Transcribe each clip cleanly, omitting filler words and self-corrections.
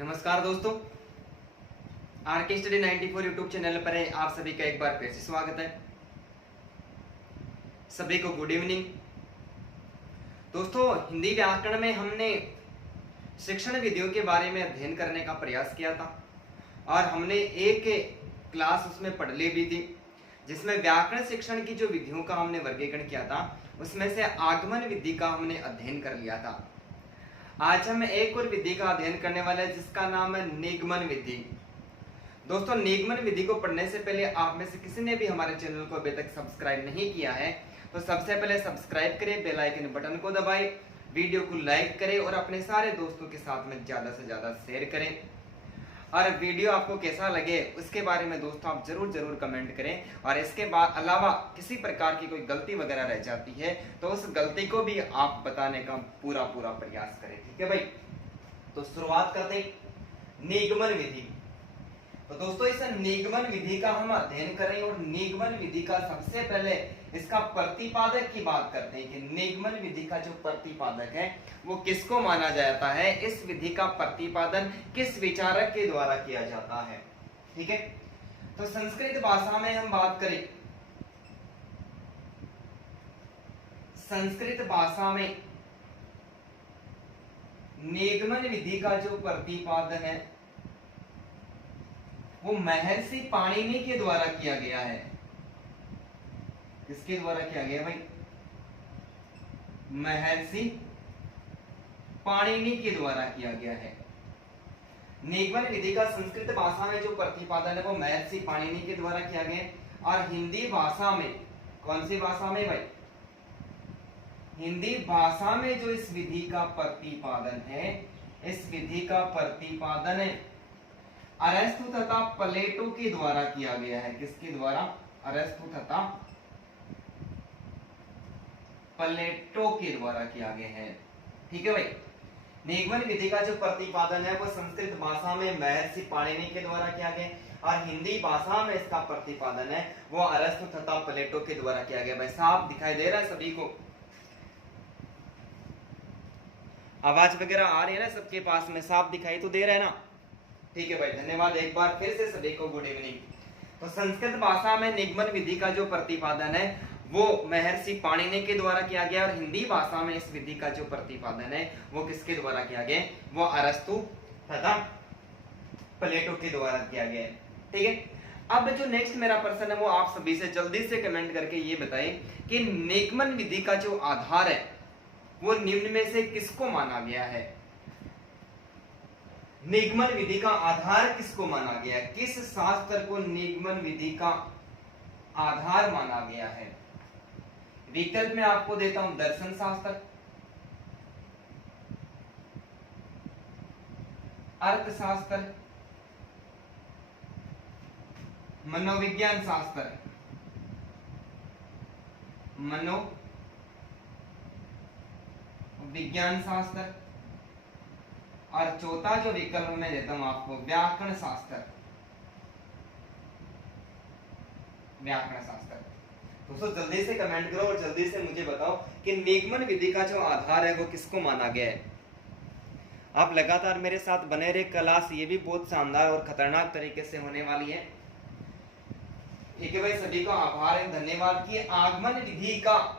नमस्कार दोस्तों, आर के स्टडी 94 यूट्यूब चैनल पर है आप सभी का एक बार फिर से स्वागत है। सभी को गुड इवनिंग। दोस्तों, हिंदी व्याकरण में हमने शिक्षण विधियों के बारे में अध्ययन करने का प्रयास किया था और हमने एक क्लास उसमें पढ़ ली भी थी, जिसमें व्याकरण शिक्षण की जो विधियों का हमने वर्गीकरण किया था उसमें से आगमन विधि का हमने अध्ययन कर लिया था। आज हम एक और विधि का अध्ययन करने वाले हैं जिसका नाम है निगमन विधि। दोस्तों, निगमन विधि को पढ़ने से पहले आप में से किसी ने भी हमारे चैनल को अभी तक सब्सक्राइब नहीं किया है तो सबसे पहले सब्सक्राइब करें, बेल आइकन बटन को दबाएं, वीडियो को लाइक करें और अपने सारे दोस्तों के साथ में ज्यादा से ज्यादा शेयर करें। और वीडियो आपको कैसा लगे उसके बारे में दोस्तों आप जरूर कमेंट करें। और इसके बाद अलावा किसी प्रकार की कोई गलती वगैरह रह जाती है तो उस गलती को भी आप बताने का पूरा प्रयास करें, ठीक है भाई। तो शुरुआत करते हैं निगमन विधि। तो दोस्तों, इस निगमन विधि का हम अध्ययन करें और निगमन विधि का सबसे पहले इसका प्रतिपादक की बात करते हैं कि निगमन विधि का जो प्रतिपादक है वो किसको माना जाता है, इस विधि का प्रतिपादन किस विचारक के द्वारा किया जाता है, ठीक है। तो संस्कृत भाषा में हम बात करें, संस्कृत भाषा में निगमन विधि का जो प्रतिपादन है वो महर्षि पाणिनि के द्वारा किया गया है। किसके द्वारा किया गया भाई? महर्षि पाणिनि के द्वारा किया गया है। निगमन विधि का संस्कृत भाषा में जो प्रतिपादन है वो महर्षि पाणिनि के द्वारा किया गया और हिंदी भाषा में, कौन सी भाषा में भाई? हिंदी भाषा में जो इस विधि का प्रतिपादन है, इस विधि का प्रतिपादन है अरस्तु तथा प्लेटो के द्वारा किया गया है। किसके द्वारा? अरस्तु तथा प्लेटो के द्वारा किया गया है, ठीक है भाई। निगमन विधि का जो प्रतिपादन है वो संस्कृत भाषा में महर्षि पाणिनि के द्वारा किया गया और हिंदी भाषा में इसका प्रतिपादन है वो अरस्तु तथा प्लेटो के द्वारा किया गया। भाई साफ दिखाई दे रहा है सभी को? आवाज वगैरह आ रही है ना सबके पास में? साफ दिखाई तो दे रहा है ना? ठीक है भाई, धन्यवाद एक बार फिर से सभी को गुड इवनिंग। तो संस्कृत भाषा में निगमन विधि का जो प्रतिपादन है वो महर्षि पाणिनि के द्वारा किया गया और हिंदी भाषा में इस विधि का जो प्रतिपादन है वो किसके द्वारा किया गया? वो अरस्तु तथा प्लेटो के द्वारा किया गया, ठीक है। अब जो नेक्स्ट मेरा प्रश्न है वो आप सभी से जल्दी से कमेंट करके ये बताएं कि निगमन विधि का जो आधार है वो निम्न में से किसको माना गया है? निगमन विधि का आधार किसको माना गया है? किस शास्त्र को निगमन विधि का आधार माना गया है? विकल्प में आपको देता हूं दर्शन शास्त्र, अर्थशास्त्र, मनोविज्ञान शास्त्र, मनोविज्ञान शास्त्र और चौथा जो विकल्प मैं देता हूं आपको व्याकरण शास्त्र, व्याकरण शास्त्र। दोस्तों जल्दी से कमेंट करो और जल्दी से मुझे बताओ कि निगमन विधि का जो आधार है वो किसको माना गया है। आप लगातार मेरे साथ बने रहे, क्लास ये भी बहुत शानदार और खतरनाक तरीके से होने वाली है, ठीक है भाई। सभी का आभार है, धन्यवाद। कि आगमन विधि का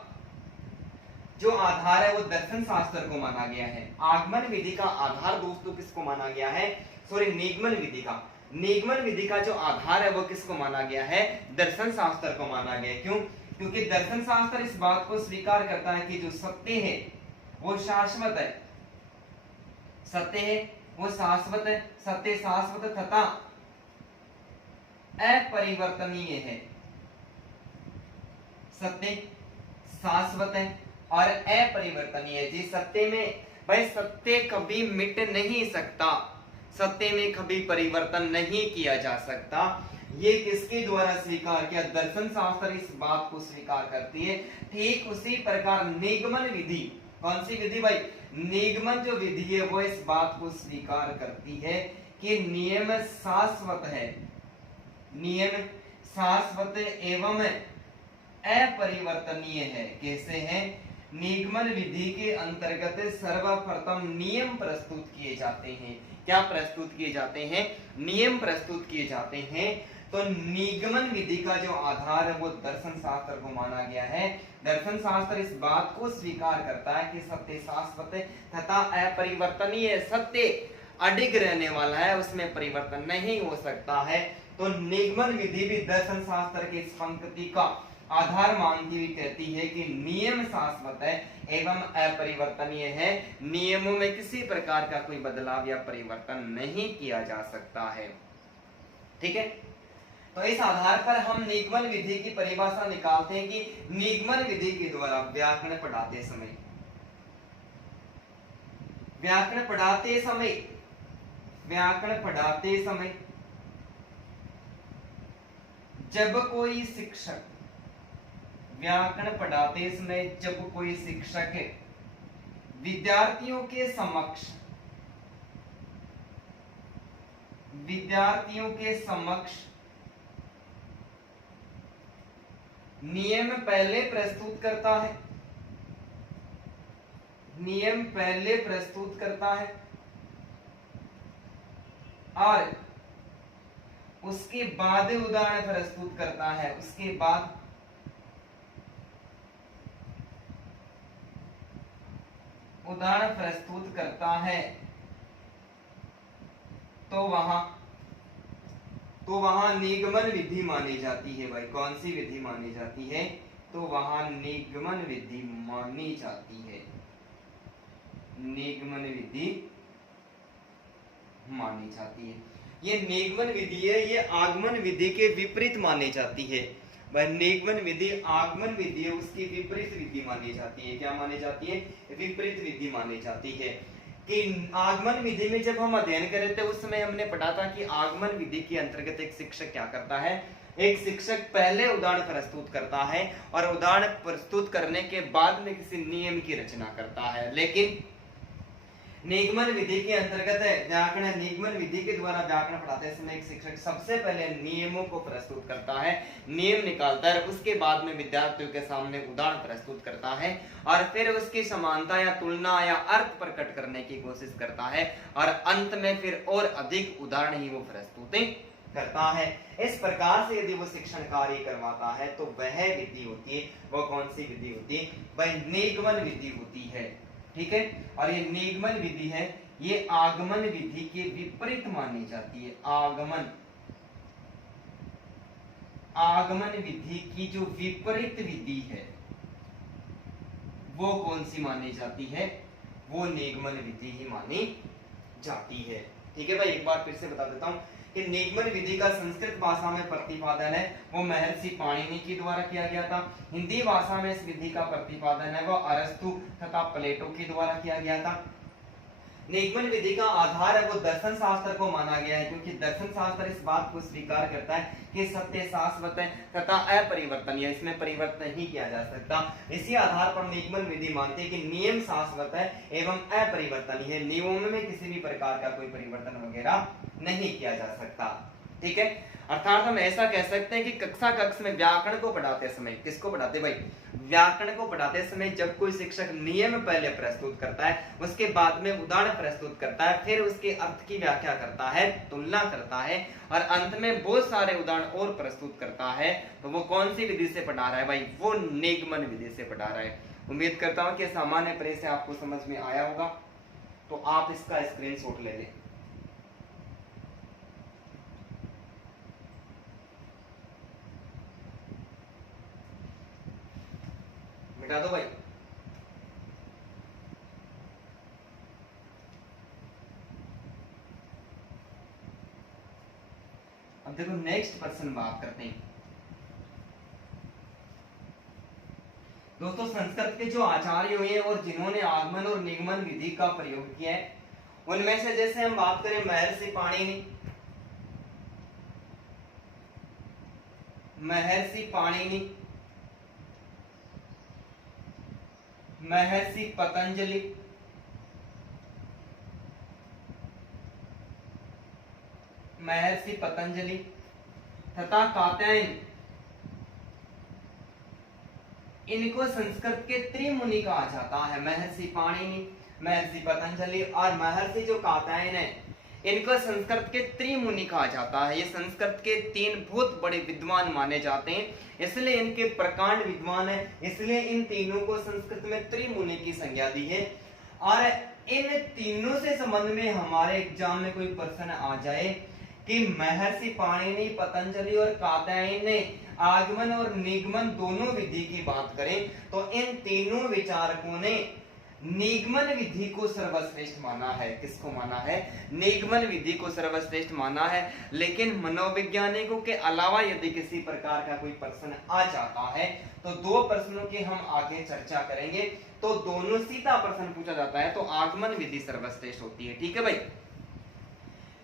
जो आधार है वो दर्शन शास्त्र को माना गया है। आगमन विधि का आधार दोस्तों किसको माना गया है? सॉरी, निगमन विधि का, निगमन विधि का जो आधार है वो किसको माना गया है? दर्शन शास्त्र को माना गया। क्यों? क्योंकि दर्शन शास्त्र इस बात को स्वीकार करता है कि जो सत्य है वो शाश्वत है, सत्य है वो शाश्वत है, सत्य शाश्वत तथा अपरिवर्तनीय है। सत्य शाश्वत है और अपरिवर्तनीय। जी सत्य में भाई, सत्य कभी मिट नहीं सकता, सत्य में कभी परिवर्तन नहीं किया जा सकता। ये किसके द्वारा स्वीकार किया? दर्शन शास्त्र इस बात को स्वीकार करती है। ठीक उसी प्रकार निगमन विधि, कौन सी विधि भाई? निगमन जो विधि है वो इस बात को स्वीकार करती है कि नियम शाश्वत है, नियम शाश्वत एवं अपरिवर्तनीय है। कैसे है? निगमन विधि के अंतर्गत सर्वप्रथम नियम प्रस्तुत किए जाते हैं। क्या प्रस्तुत किए जाते हैं, नियम प्रस्तुत किए जाते हैं। तो निगमन विधि का जो आधार है वो दर्शन शास्त्र को माना गया है। दर्शन शास्त्र इस बात को स्वीकार करता है कि सत्य शाश्वत तथा अपरिवर्तनीय, सत्य अडिग रहने वाला है, उसमें परिवर्तन नहीं हो सकता है। तो निगमन विधि भी दर्शन शास्त्र की इस पंक्ति का आधार मानती हुई कहती है कि नियम शाश्वत है एवं अपरिवर्तनीय है, नियमों में किसी प्रकार का कोई बदलाव या परिवर्तन नहीं किया जा सकता है। ठीक है, तो इस आधार पर हम निगमन विधि की परिभाषा निकालते हैं कि निगमन विधि के द्वारा व्याकरण पढ़ाते समय, व्याकरण पढ़ाते समय जब कोई शिक्षक, व्याकरण पढ़ाते समय जब कोई शिक्षक विद्यार्थियों के समक्ष नियम पहले प्रस्तुत करता है और उसके बाद उदाहरण प्रस्तुत करता है, उसके बाद उदाहरण प्रस्तुत करता है, तो वहां निगमन विधि मानी जाती है। भाई कौन सी विधि मानी जाती है, तो वहां निगमन विधि मानी जाती है, निगमन विधि मानी जाती है। ये निगमन विधि है, ये आगमन विधि के विपरीत मानी जाती है। वह निगमन विधि आगमन विधि है, उसकी विपरीत विधि मानी जाती है। क्या मानी जाती है, विपरीत विधि मानी जाती है। कि आगमन विधि में जब हम अध्ययन कर रहे थे उस समय हमने पढ़ा था कि आगमन विधि के अंतर्गत एक शिक्षक क्या करता है, एक शिक्षक पहले उदाहरण प्रस्तुत करता है और उदाहरण प्रस्तुत करने के बाद में किसी नियम की रचना करता है। लेकिन निगमन विधि के अंतर्गत व्याकरण, निगमन विधि के द्वारा व्याकरण पढ़ाते समय एक शिक्षक सबसे पहले नियमों को प्रस्तुत करता है, नियम निकालता है, उसके बाद में विद्यार्थियों के सामने उदाहरण प्रस्तुत करता है और फिर उसकी समानता या तुलना या अर्थ प्रकट करने की कोशिश करता है और अंत में फिर और अधिक उदाहरण ही वो प्रस्तुत करता है। इस प्रकार से यदि वो शिक्षण कार्य करवाता है तो वह विधि होती है, वो कौन सी विधि होती है, वह निगमन विधि होती है। ठीक है, और ये निगमन विधि है, ये आगमन विधि के विपरीत मानी जाती है। आगमन विधि की जो विपरीत विधि है वो कौन सी मानी जाती है, वो निगमन विधि ही मानी जाती है। ठीक है भाई, एक बार फिर से बता देता हूं कि निगमन विधि का संस्कृत भाषा में प्रतिपादन है वो महर्षि पाणिनि के द्वारा किया गया था। हिंदी भाषा में इस विधि का प्रतिपादन है वो अरस्तु तथा प्लेटो के द्वारा किया गया था। निगमन विधि का आधार है वो दर्शन शास्त्र को माना गया है, क्योंकि दर्शन शास्त्र इस बात को स्वीकार करता है कि सत्य शाश्वत है तथा अपरिवर्तनीय, इसमें परिवर्तन नहीं किया जा सकता। इसी आधार पर निगमन विधि मानती है कि नियम शाश्वत है एवं अपरिवर्तनीय है, नियमों में किसी भी प्रकार का कोई परिवर्तन वगैरह नहीं किया जा सकता। ठीक है, अर्थात हम ऐसा कह सकते हैं कि कक्षा कक्ष में व्याकरण को पढ़ाते समय, किसको पढ़ाते भाई, व्याकरण को पढ़ाते समय जब कोई शिक्षक नियम पहले प्रस्तुत करता है, उसके बाद में उदाहरण प्रस्तुत करता है, फिर उसके अर्थ की व्याख्या करता है, तुलना करता है और अंत में बहुत सारे उदाहरण और प्रस्तुत करता है, तो वो कौन सी विधि से पढ़ा रहा है भाई, वो निगमन विधि से पढ़ा रहा है। उम्मीद करता हूं कि सामान्य परिचय आपको समझ में आया होगा, तो आप इसका स्क्रीनशॉट ले लें। मिटा दो भाई। अब देखो नेक्स्ट पर्सन बात करते हैं। दोस्तों संस्कृत के जो आचार्य हुए और जिन्होंने आगमन और निगमन विधि का प्रयोग किया है, उनमें से जैसे हम बात करें महर्षि पाणिनि, महर्षि पतंजलि, तथा कात्यायन, इनको संस्कृत के त्रिमुनि कहा जाता है। महर्षि पाणिनि, महर्षि पतंजलि और महर्षि जो कात्यायन है, इनको संस्कृत के त्रिमुनि कहा जाता है। ये संस्कृत के 3 बहुत बड़े विद्वान माने जाते हैं, इसलिए इनके प्रकांड विद्वान है, इसलिए इन तीनों को संस्कृत में त्रिमुनि की संज्ञा दी है। और इन तीनों से संबंध में हमारे एग्जाम में कोई प्रश्न आ जाए कि महर्षि पाणिनि, पतंजलि और कात्यायन ने आगमन और निगमन दोनों विधि की बात करें, तो इन तीनों विचारकों ने निगमन विधि को सर्वश्रेष्ठ माना है। किसको माना है? निगमन विधि को सर्वश्रेष्ठ माना है। लेकिन मनोवैज्ञानिकों के अलावा यदि किसी प्रकार का कोई प्रश्न आ जाता है तो 2 प्रश्नों की हम आगे चर्चा करेंगे। तो दोनों सीधा प्रश्न पूछा जाता है तो आगमन विधि सर्वश्रेष्ठ होती है। ठीक है भाई।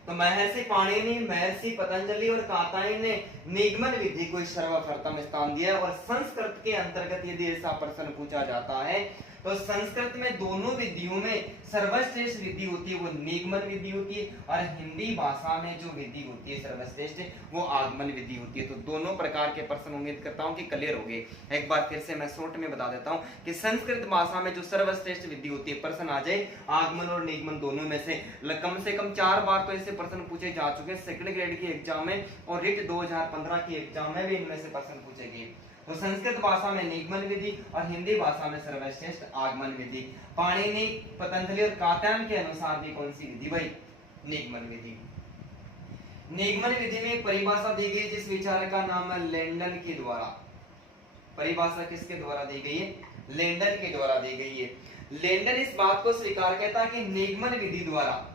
तो महर्षि पाणिनि, महर्षि पतंजलि और कात्यायन ने निगमन विधि को सर्वप्रथम स्थान दिया। और संस्कृत के अंतर्गत यदि ऐसा प्रश्न पूछा जाता है तो संस्कृत में दोनों विधियों में सर्वश्रेष्ठ विधि होती है वो निगमन विधि होती है, और हिंदी भाषा में जो विधि होती है सर्वश्रेष्ठ वो आगमन विधि होती है। तो दोनों प्रकार के प्रश्न उम्मीद करता हूं कि क्लियर हो गए। एक बार फिर से मैं शॉर्ट में बता देता हूं कि संस्कृत भाषा में जो सर्वश्रेष्ठ विधि होती है, प्रश्न आ जाए आगमन और निगमन दोनों में से कम 4 बार तो ऐसे प्रश्न पूछे जा चुके हैं सेकंड ग्रेड की एग्जाम में, और रिट 2015 की एग्जाम में भी इनमें से प्रश्न पूछे गए। तो संस्कृत भाषा में निगमन विधि और हिंदी भाषा में सर्वश्रेष्ठ आगमन विधि। पाणिनि, पतंजलि और कात्यायन के अनुसार भी कौन सी विधि भाई? निगमन विधि। निगमन विधि में परिभाषा दी गई जिस विचारक का नाम है लैंडन के द्वारा। परिभाषा किसके द्वारा दी गई है? लैंडन के द्वारा दी गई है। लैंडन इस बात को स्वीकार करता है कि निगमन विधि द्वारा,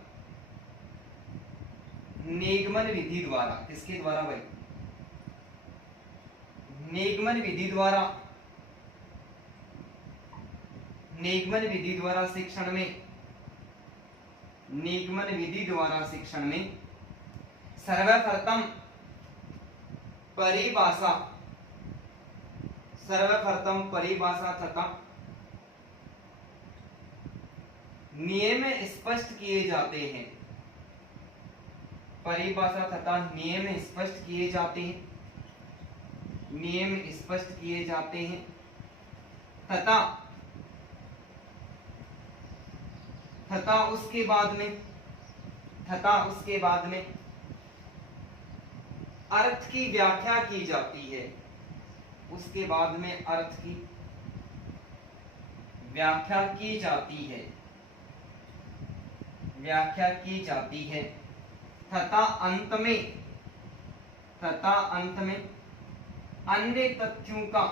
निगमन विधि द्वारा, किसके द्वारा भाई? निगमन विधि द्वारा, निगमन विधि द्वारा शिक्षण में, निगमन विधि द्वारा शिक्षण में सर्वप्रथम परिभाषा, सर्वप्रथम परिभाषा तथा नियम स्पष्ट किए जाते हैं। परिभाषा तथा नियम स्पष्ट किए जाते हैं, नियम स्पष्ट किए जाते हैं तथा उसके बाद में अर्थ की व्याख्या की जाती है। उसके बाद में अर्थ की व्याख्या की जाती है, व्याख्या की जाती है तथा अंत में अन्य तथ्यों का,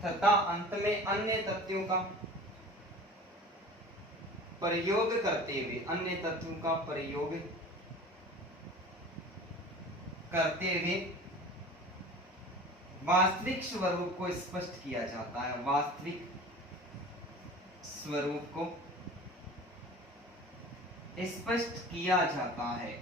तथा अंत में अन्य तथ्यों का प्रयोग करते हुए, अन्य तथ्यों का प्रयोग करते हुए वास्तविक स्वरूप को स्पष्ट किया जाता है। वास्तविक स्वरूप को स्पष्ट किया जाता है,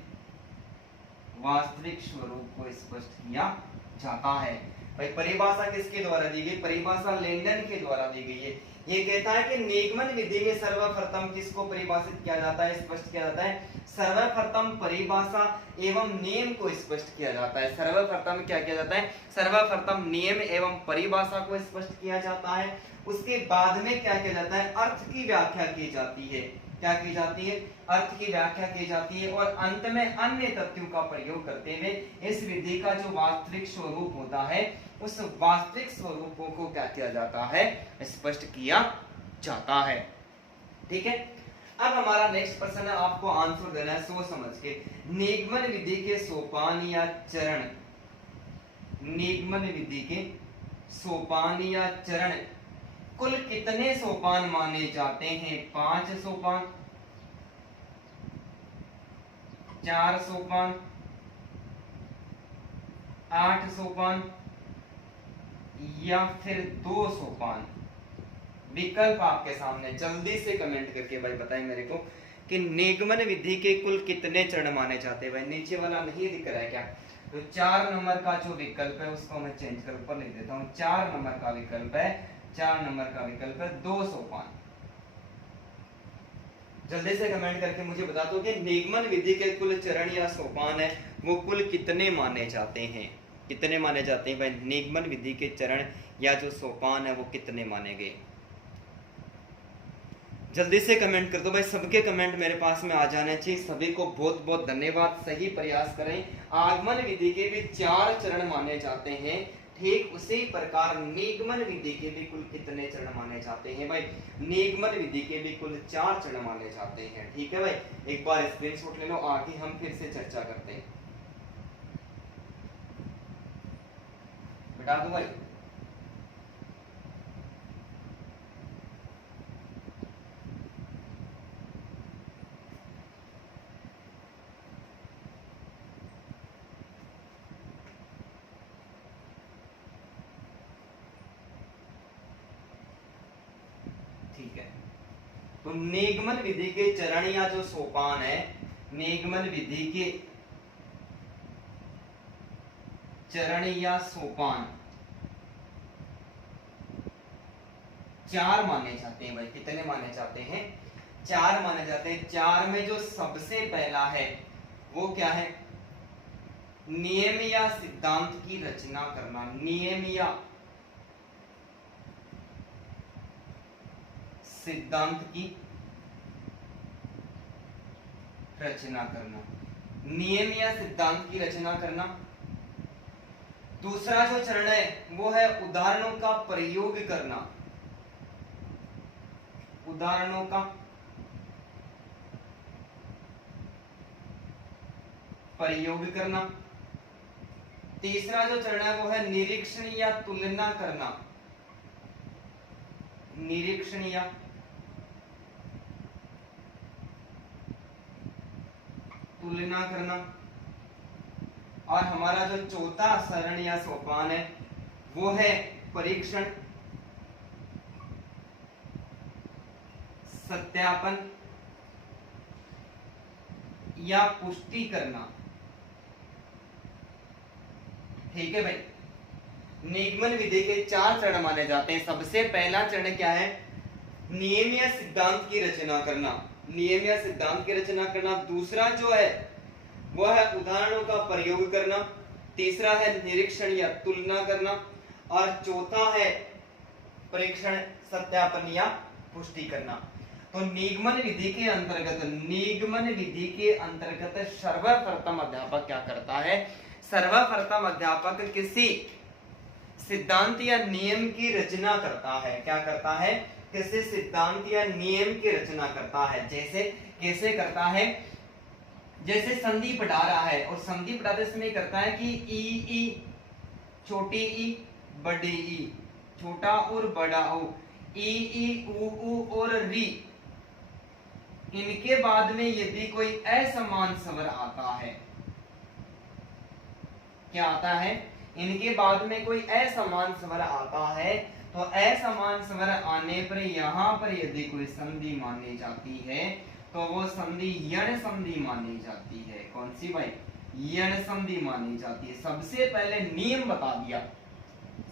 वास्तविक स्वरूप को स्पष्ट किया जाता है। भाई परिभाषा किसके द्वारा दी गई? परिभाषा लैंडन के द्वारा दी गई है। ये कहता है कि निगमन विधि में सर्वप्रथम किसको परिभाषित किया जाता है, स्पष्ट किया जाता है? सर्वप्रथम परिभाषा एवं नियम को स्पष्ट किया जाता है। सर्वप्रथम क्या किया जाता है? सर्वप्रथम नियम एवं परिभाषा को स्पष्ट किया जाता है। उसके बाद में क्या किया जाता है? अर्थ की व्याख्या की जाती है। क्या की जाती है? अर्थ की व्याख्या की जाती है, और अंत में अन्य तथ्यों का प्रयोग करते हुए इस विधि का जो वास्तविक स्वरूप होता है उस वास्तविक स्वरूपों को क्या किया जाता है? स्पष्ट किया जाता है। ठीक है। अब हमारा नेक्स्ट प्रश्न है, आपको आंसर देना है सोच समझ के। निगमन विधि के सोपान या चरण, निगमन विधि के सोपान या चरण कुल कितने सोपान माने जाते हैं? 5 सोपान, 4 सोपान, 8 सोपान या फिर 2 सोपान? विकल्प आपके सामने, जल्दी से कमेंट करके भाई बताएं मेरे को कि निगमन विधि के कुल कितने चरण माने जाते हैं। भाई नीचे वाला नहीं दिख रहा है क्या? तो 4 नंबर का जो विकल्प है उसको मैं चेंज कर ऊपर लिख देता हूं। 4 नंबर का विकल्प है, 4 नंबर का विकल्प है 2 सोपान। जल्दी से कमेंट करके मुझे बता दो कि निगमन विधि के कुल चरण या सोपान है वो कुल कितने माने जाते हैं? कितने माने जाते हैं भाई? निगमन विधि के चरण या जो सोपान है वो कितने माने गए? जल्दी से कमेंट कर दो भाई, सबके कमेंट मेरे पास में आ जाने चाहिए। सभी को बहुत बहुत धन्यवाद। सही प्रयास करें। आगमन विधि के भी 4 चरण माने जाते हैं, ठीक उसी प्रकार निगमन विधि के भी कुल कितने चरण माने जाते हैं भाई? निगमन विधि के भी कुल 4 चरण माने जाते हैं। ठीक है भाई, एक बार स्क्रीनशॉट ले लो, आगे हम फिर से चर्चा करते हैं। बता दो भाई। ठीक है, तो निगमन विधि के चरण या जो सोपान है, निगमन विधि के चरण या सोपान 4 माने जाते हैं भाई। कितने माने जाते हैं? 4 माने जाते हैं। 4 में जो सबसे पहला है वो क्या है? नियम या सिद्धांत की रचना करना। नियम या सिद्धांत की रचना करना। नियम या सिद्धांत की रचना करना। दूसरा जो चरण है वो है उदाहरणों का प्रयोग करना। उदाहरणों का प्रयोग करना। तीसरा जो चरण है वो है निरीक्षण या तुलना करना। निरीक्षण या तुलना करना। और हमारा जो चौथा चरण या सोपान है वो है परीक्षण, सत्यापन या पुष्टि करना। ठीक है भाई, निगमन विधि के 4 चरण माने जाते हैं। सबसे पहला चरण क्या है? नियम या सिद्धांत की रचना करना। नियम या सिद्धांत की रचना करना। दूसरा जो है वो है उदाहरणों का प्रयोग करना। तीसरा है निरीक्षण या तुलना करना। और चौथा है परीक्षण, सत्यापन या पुष्टि करना। तो निगमन विधि के अंतर्गत, निगमन विधि के अंतर्गत सर्वप्रथम अध्यापक क्या करता है? सर्वप्रथम अध्यापक किसी सिद्धांत या नियम की रचना करता है। क्या करता है? किसी सिद्धांत या नियम की रचना करता है। जैसे कैसे करता है? जैसे संधि पढ़ा रहा है और संधि पढ़ाते समय करता है कि ई, छोटी ई, बड़ी ई, छोटा और बड़ा ओ, ई, ऊ और री, इनके बाद में यदि कोई असमान स्वर आता है, क्या आता है? इनके बाद में कोई असमान स्वर आता है तो असमान स्वर आने पर यहां पर यदि कोई संधि मानी जाती है तो वो संधि यण संधि मानी जाती है। कौन सी भाई? यण संधि मानी जाती है। सबसे पहले नियम बता दिया,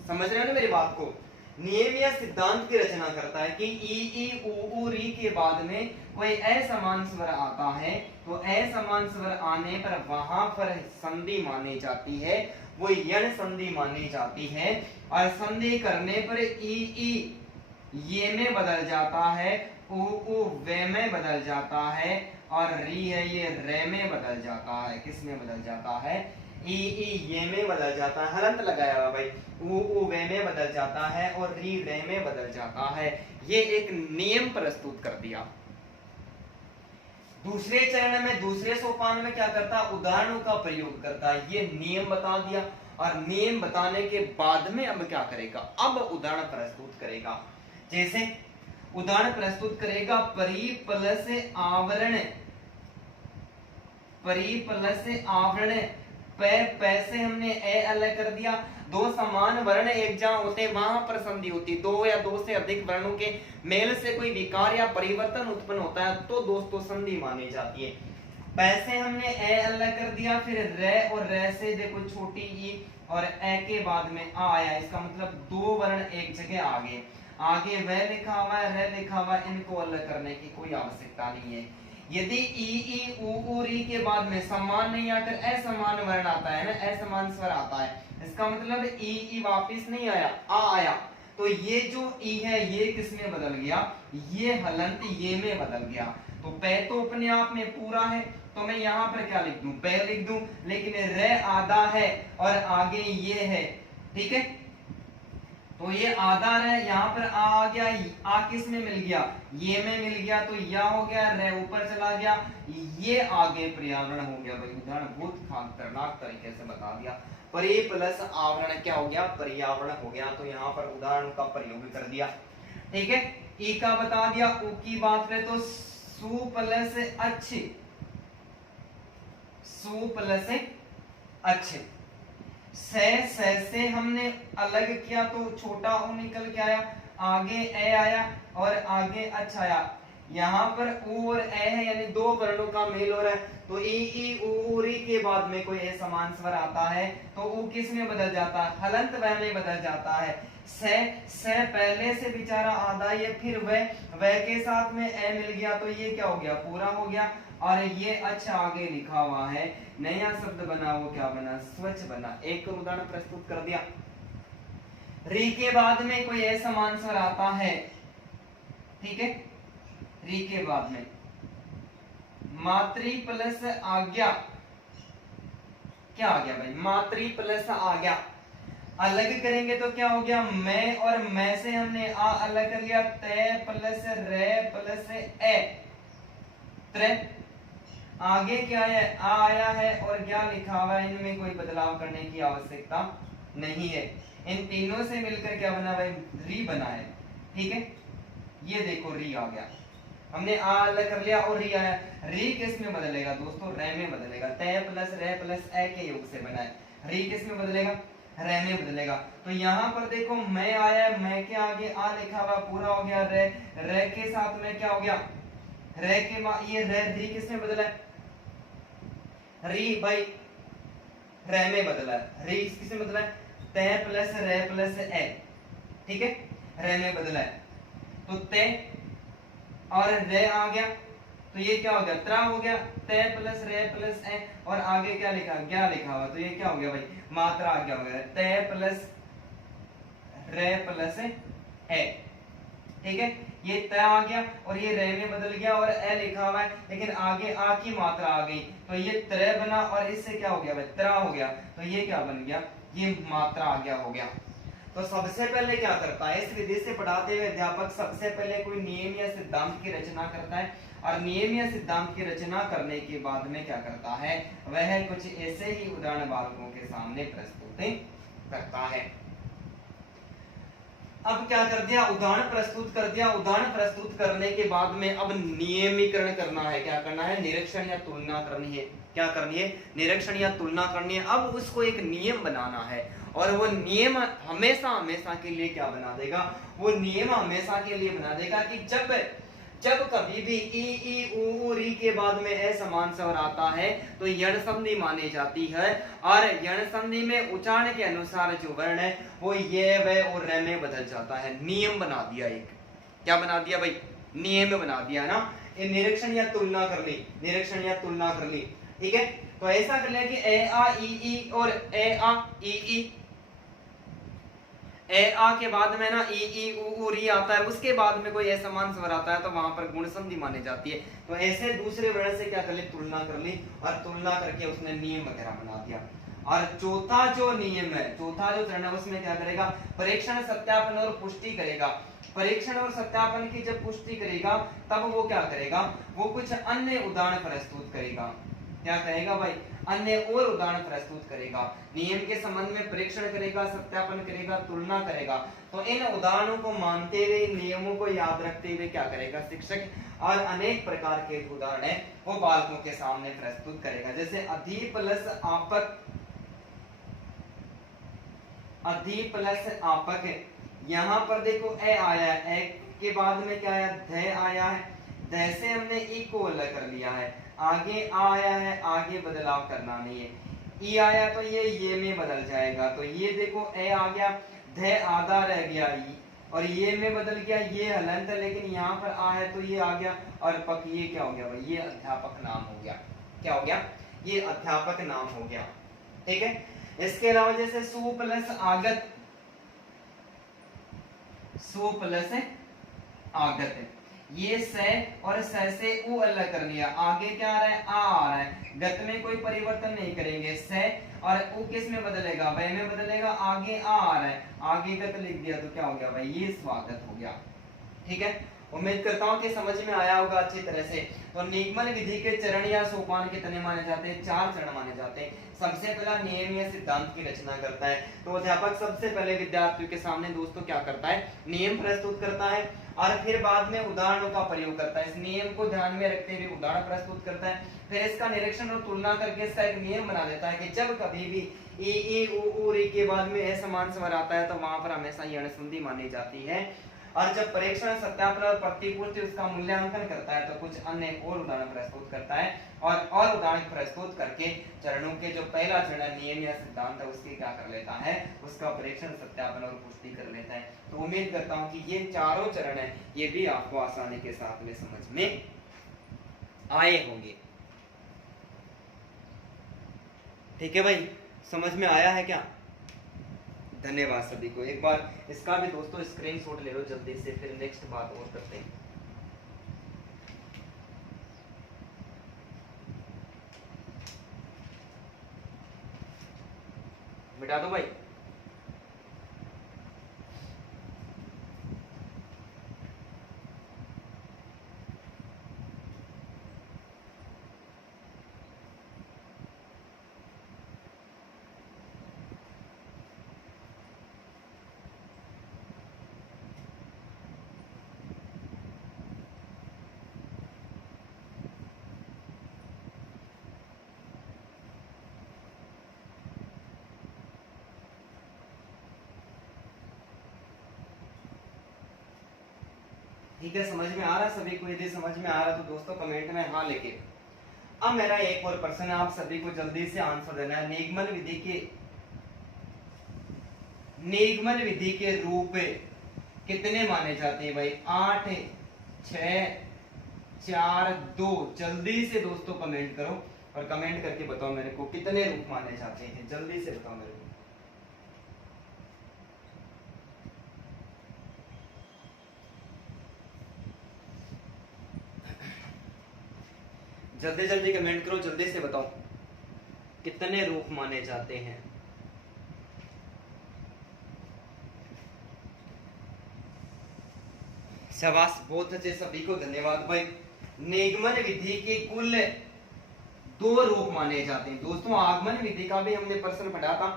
समझ रहे हो ना मेरी बात को? नियम या सिद्धांत की रचना करता है कि ई, ऊ, री के बाद में कोई असमान स्वर आता है तो असमान स्वर आने पर वहां पर संधि मानी जाती है, वो यण संधि मानी जाती है। और संधि करने पर ई ये में बदल जाता है, ऊ वे में बदल जाता है, और री है ये रे में बदल जाता है। किस में बदल जाता है? ई ये में बदल जाता है। हलंत लगाया हुआ भाई। ऊ वे में बदल जाता है और री रे में बदल जाता है। ये एक नियम प्रस्तुत कर दिया। दूसरे चरण में, दूसरे सोपान में क्या करता? उदाहरणों का प्रयोग करता है। ये नियम बता दिया और नियम बताने के बाद में अब क्या करेगा? अब उदाहरण प्रस्तुत करेगा। जैसे उदाहरण प्रस्तुत करेगा परिप्लस आवरण, परिप्लस आवरण। पैसे हमने ए अलग कर दिया। दो समान वर्ण एक जहां होते वहां पर संधि होती। दो या दो से अधिक वर्णों के मेल से कोई विकार या परिवर्तन उत्पन्न होता है तो दोस्तों संधि मानी जाती है। पैसे हमने ए अलग कर दिया, फिर रे और रे से देखो छोटी ई और ए के बाद में आ आया। इसका मतलब दो वर्ण एक जगह आ गए। आगे वह लिखा हुआ है, रे लिखा हुआ है, इनको अलग करने की कोई आवश्यकता नहीं है। यदि ई ऊ री के बाद में समान नहीं आकर असमान वर्ण आता है ना, असमान स्वर आता है, इसका मतलब ई वापिस नहीं आया, आ आया, तो ये जो ई है ये किस में बदल गया, ये हलंत ये में बदल गया। तो पे तो अपने आप में पूरा है, तो मैं यहां पर क्या लिख दूं, पे लिख दूं, लेकिन रे आधा है और आगे ये है, ठीक है। तो ये आधा रे यहाँ पर आ गया, आ किस में मिल गया, ये में मिल गया, तो या हो गया, रे ऊपर चला गया, ये आगे पर्यावरण हो गया। भाई उदाहरण बहुत खतरनाक तरीके से बता दिया। परि प्लस आवरण क्या हो गया, पर्यावरण हो गया। तो यहाँ पर उदाहरण का प्रयोग कर दिया, ठीक है। ई का बता दिया, ऊ की बात करें तो सु प्लस अच्छे, सु प्लस अच्छे, से हमने अलग किया तो छोटा ऊ निकल के आया, आगे ए आया और आगे अच्छा आया। यहाँ पर ऊ और ए है, यानी दो वर्णों का मेल हो रहा है। तो ई ऊ री के बाद में कोई ए समान स्वर आता है तो ऊ किस में बदल जाता है, हलंत वह में बदल जाता है। से पहले से बेचारा आधा, ये फिर वह के साथ में ए मिल गया, तो ये क्या हो गया, पूरा हो गया। और ये अच्छा आगे लिखा हुआ है, नया शब्द बना, वो क्या बना, स्वच्छ बना। एक उदाहरण प्रस्तुत कर दिया। री के बाद में कोई ऐसा समान स्वर आता है, ठीक है। री के बाद में मातृ प्लस आज्ञा, क्या आ गया भाई, मातृ प्लस आज्ञा। अलग करेंगे तो क्या हो गया, मैं और मैं से हमने आ अलग कर लिया, ते प्लस रे प्लस ए, त्रे। आगे क्या है, आ आया है और क्या लिखा हुआ है, इनमें कोई बदलाव करने की आवश्यकता नहीं है। इन तीनों से मिलकर क्या बना भाई, री बना है, ठीक है। ये देखो री आ गया, हमने आ अलग कर लिया और री आया। री किस में बदलेगा दोस्तों, रे में बदलेगा। ते प्लस रे प्लस ए के योग से बना है, री किस में बदलेगा, रे में बदलेगा। तो यहाँ पर देखो मैं आया, मैं के आगे आ लिखा हुआ, पूरा हो गया। रे, रे के साथ में क्या हो गया, रे के बाद ये रे, री किस में बदला है, री भाई रे में बदला है। री किस में बदला है, ते प्लस रे प्लस ए, ठीक है, रे में बदला है। तो ते और रे आ गया, तो ये क्या हो गया, त्रा हो गया। ते प्लस रे प्लस ए और आगे क्या लिखा, क्या लिखा हुआ, तो ये क्या हो गया भाई, मात्रा आ गया हो गया, ते प्लस रे प्लस ए, ठीक है। ये त आ गया और ये रे में बदल गया और ए लिखा हुआ है, लेकिन आगे आ की मात्रा आ गई, तो ये त्रे बना और इससे क्या हो गया भाई, त्रा हो गया। तो ये क्या बन गया, ये मात्रा आ गया, हो गया। तो सबसे पहले क्या करता है, इस विधि से पढ़ाते हुए अध्यापक सबसे पहले कोई नियम या सिद्धांत की रचना करता है, और नियम या सिद्धांत की रचना करने के बाद में क्या करता है, वह कुछ ऐसे ही उदाहरण बालकों के सामने प्रस्तुत करता है। अब क्या कर दिया, उदाहरण प्रस्तुत कर दिया। उदाहरण प्रस्तुत करने के बाद में अब नियमीकरण करना है, क्या करना है, निरीक्षण या तुलना करनी है। क्या करनी है, निरीक्षण या तुलना करनी है। अब उसको एक नियम बनाना है, और वो नियम हमेशा हमेशा के लिए क्या बना देगा, वो नियम हमेशा के लिए बना देगा कि जब कभी भी ई ऊ री के बाद में ए समान स्वर आता है तो यण संधि मानी जाती है, और यण संधि में उच्चारण के अनुसार जो वर्ण है वो ये वे और रे में बदल जाता है। नियम बना दिया, एक क्या बना दिया भाई, नियम बना दिया ना। ये निरीक्षण या तुलना कर ली, निरीक्षण या तुलना कर ली, ठीक है। तो ऐसा कर लिया कि ए आ ई और ए आ ई, ए आ के बाद में ना ई ऊ री आता है, उसके बाद में कोई असमान स्वर आता है तो वहां पर गुण संधि मानी जाती है। तो ऐसे दूसरे वर्ण से क्या कर ली, तुलना कर ली, और तुलना करके उसने नियम वगैरह बना दिया। और चौथा जो नियम है, चौथा जो चरण है, उसमें क्या करेगा, परीक्षण सत्यापन और पुष्टि करेगा। परीक्षण और सत्यापन की जब पुष्टि करेगा तब वो क्या करेगा, वो कुछ अन्य उदाहरण प्रस्तुत करेगा। क्या कहेगा भाई, अन्य और उदाहरण प्रस्तुत करेगा। नियम के संबंध में परीक्षण करेगा, सत्यापन करेगा, तुलना करेगा। तो इन उदाहरणों को मानते हुए, नियमों को याद रखते हुए क्या करेगा शिक्षक, और अनेक प्रकार के उदाहरण है वो बालकों के सामने प्रस्तुत करेगा। जैसे अधि प्लस आपक, अधि प्लस आपक, यहाँ पर देखो ए आया है, ए के बाद में क्या आया, ध आया है, ध से हमने ई को अलग कर लिया है, आगे आ आया है, आगे बदलाव करना नहीं है। ई आया तो ये में बदल जाएगा, तो ये देखो ए आ गया, ध आधा रह गया, और ये में बदल गया, ये हलंत है, लेकिन यहाँ पर आ है तो ये आ गया, और पक ये क्या हो गया भाई, ये अध्यापक नाम हो गया। क्या हो गया, ये अध्यापक नाम हो गया, ठीक है। इसके अलावा जैसे सु प्लस आगत, सो प्लस आगत। ये स और स से उ अलग कर लिया, आगे क्या आ रहा है, आ रहा है। गत में कोई परिवर्तन नहीं करेंगे, स और उ किस में बदलेगा, वह में बदलेगा, आगे आ रहा है, आगे गत लिख दिया तो क्या हो गया भाई, ये स्वागत हो गया। ठीक है, उम्मीद करता हूं कि समझ में आया होगा अच्छी तरह से। तो निगमन विधि के चरण या सोपान कितने माने जाते हैं, 4 चरण माने जाते हैं। सबसे पहला नियम या सिद्धांत की रचना करता है। तो अध्यापक सबसे पहले विद्यार्थियों के सामने दोस्तों क्या करता है, नियम प्रस्तुत करता है और फिर बाद में उदाहरणों का प्रयोग करता है। इस नियम को ध्यान में रखते हुए उदाहरण प्रस्तुत करता है, फिर इसका निरीक्षण और तुलना करके इसका एक नियम बना देता है कि जब कभी भी ई उ री के बाद में असमान स्वर आता है तो वहां पर हमेशा ये अणसंधि मानी जाती है। और जब परीक्षण, सत्यापन और प्रतिपूर्ति उसका मूल्यांकन करता है तो कुछ अन्य और उदाहरण प्रस्तुत करता है और उदाहरण प्रस्तुत करके चरणों के जो पहला चरण नियम या सिद्धांत है उसकी क्या कर लेता है, उसका परीक्षण, सत्यापन और पुष्टि कर लेता है। तो उम्मीद करता हूं कि ये चारों चरण है ये भी आपको आसानी के साथ में समझ में आए होंगे। ठीक है भाई, समझ में आया है क्या? धन्यवाद सभी को। एक बार इसका भी दोस्तों स्क्रीनशॉट ले लो जल्दी से, फिर नेक्स्ट बात और करते हैं। मिटा दो भाई। ठीक है, समझ में आ रहा है सभी को? यदि समझ में आ रहा तो दोस्तों कमेंट में हाँ लिखे। अब मेरा एक और प्रश्न है, आप सभी को जल्दी से आंसर देना है। निगमन विधि के रूप कितने माने जाते हैं भाई? 8, 6, 4, 2। जल्दी से दोस्तों कमेंट करो और कमेंट करके बताओ मेरे को कितने रूप माने जाते हैं, जल्दी से बताओ मेरे को। जल्दी जल्दी कमेंट करो, जल्दी से बताओ कितने रूप माने जाते हैं। शाबाश, बहुत अच्छे, सभी को धन्यवाद भाई। निगमन विधि के कुल 2 रूप माने जाते हैं। दोस्तों आगमन विधि का भी हमने प्रश्न पढ़ा था,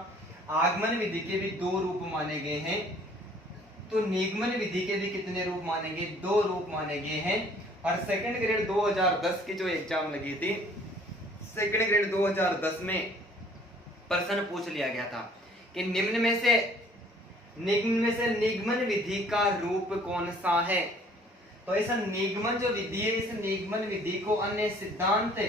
आगमन विधि के भी 2 रूप माने गए हैं। तो निगमन विधि के भी कितने रूप माने गए? 2 रूप माने गए हैं। और सेकंड ग्रेड 2010 की जो एग्जाम लगी थी, सेकंड ग्रेड 2010 में प्रश्न पूछ लिया गया था कि निम्न में से निगमन विधि का रूप कौन सा है? तो ऐसा निगमन जो विधि है, इस निगमन विधि को अन्य सिद्धांत,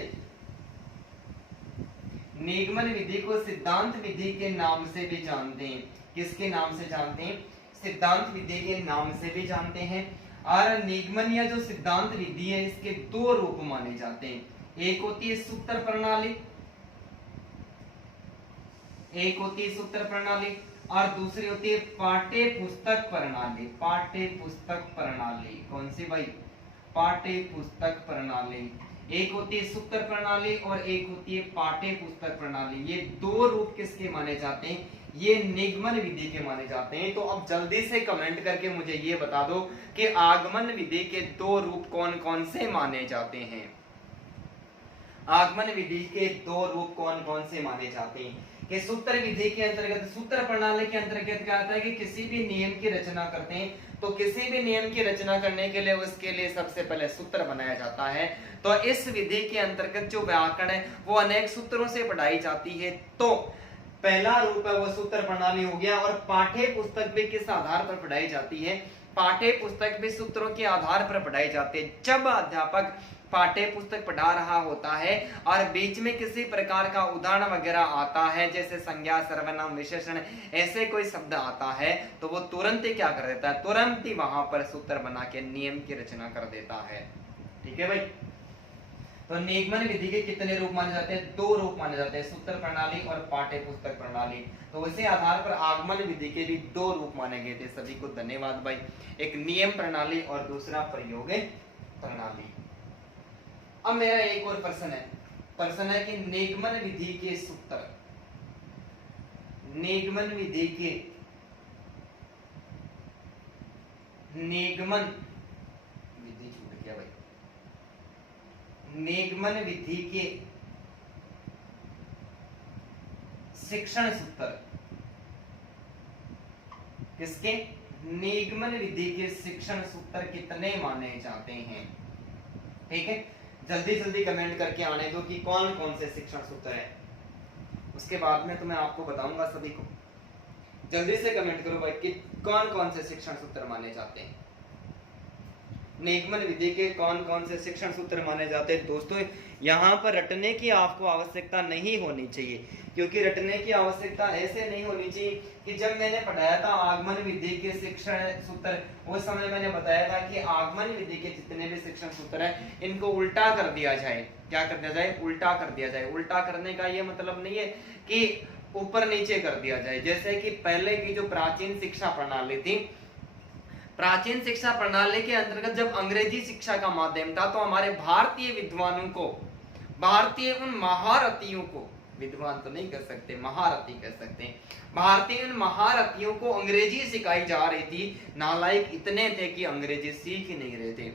निगमन विधि को सिद्धांत विधि के नाम से भी जानते हैं। किसके नाम से जानते हैं? सिद्धांत विधि के नाम से भी जानते हैं। और निगमन या जो सिद्धांत विधि है इसके 2 रूप माने जाते हैं। एक होती है सूत्र प्रणाली, एक होती है सूत्र प्रणाली और दूसरी होती है पाठ्य पुस्तक प्रणाली। पाठ्य पुस्तक प्रणाली कौन सी भाई? पाठ्य पुस्तक प्रणाली। एक होती है सूत्र प्रणाली और एक होती है पाठ्य पुस्तक प्रणाली। ये 2 रूप किसके माने जाते हैं? ये निगमन विधि के माने जाते हैं। तो अब जल्दी से कमेंट करके मुझे ये बता दो कि आगमन विधि के 2 रूप कौन कौन से माने जाते हैं। आगमन विधि के 2 रूप कौन कौन से माने जाते हैं? कि सूत्र विधि के अंतर्गत, सूत्र प्रणाली के अंतर्गत क्या आता है कि किसी भी नियम की रचना करते हैं तो किसी भी नियम की रचना करने के लिए उसके लिए सबसे पहले सूत्र बनाया जाता है। तो इस विधि के अंतर्गत जो व्याकरण है वो अनेक सूत्रों से पढ़ाई जाती है। तो पहला रूप है वो सूत्र प्रणाली हो गया। और पाठ्य पुस्तक भी किस आधार पर पढ़ाई जाती है? पाठ्य पुस्तक भी सूत्रों के आधार पर पढ़ाई जाती है। जब अध्यापक पाठ्य पुस्तक पढ़ा रहा होता है और बीच में किसी प्रकार का उदाहरण वगैरह आता है, जैसे संज्ञा, सर्वनाम, विशेषण, ऐसे कोई शब्द आता है तो वो तुरंत ही क्या कर देता है? तुरंत ही वहां पर सूत्र बना के नियम की रचना कर देता है। ठीक है भाई, तो निगमन विधि के कितने रूप माने जाते हैं? 2 रूप माने जाते हैं, सूत्र प्रणाली और पाठ्य पुस्तक प्रणाली। तो इसी आधार पर आगमन विधि के भी 2 रूप माने गए थे। सभी को धन्यवाद भाई। एक नियम प्रणाली और दूसरा प्रयोग प्रणाली। अब मेरा एक और प्रश्न है कि निगमन विधि के सूत्र, निगमन विधि के निगमन विधि छूट गया भाई, निगमन विधि के शिक्षण सूत्र, किसके? निगमन विधि के शिक्षण सूत्र कितने माने जाते हैं? ठीक है, जल्दी जल्दी कमेंट करके आने दो कि कौन कौन से शिक्षण सूत्र है, उसके बाद में तो मैं आपको बताऊंगा। सभी को जल्दी से कमेंट करो भाई कि कौन कौन से शिक्षण सूत्र माने जाते हैं, निगमन विधि के कौन कौन से शिक्षण सूत्र माने जाते हैं। दोस्तों यहाँ पर रटने की आपको आवश्यकता नहीं होनी चाहिए, क्योंकि रटने की आवश्यकता ऐसे नहीं होनी चाहिए कि जब मैंने पढ़ाया था आगमन विधि के शिक्षण सूत्र, उस समय मैंने बताया था कि आगमन विधि के जितने भी शिक्षण सूत्र है इनको उल्टा कर दिया जाए। क्या कर दिया जाए? उल्टा कर दिया जाए। उल्टा करने का ये मतलब नहीं है कि ऊपर नीचे कर दिया जाए। जैसे कि पहले की जो प्राचीन शिक्षा प्रणाली थी, प्राचीन शिक्षा प्रणाली के अंतर्गत जब अंग्रेजी शिक्षा का माध्यम था, तो हमारे भारतीय विद्वानों को, भारतीय उन महारथियों को, विद्वान तो नहीं कर सकते, महारथी कह सकते हैं, भारतीय उन महारथियों को अंग्रेजी सिखाई जा रही थी। नालायक इतने थे कि अंग्रेजी सीख ही नहीं रहे थे।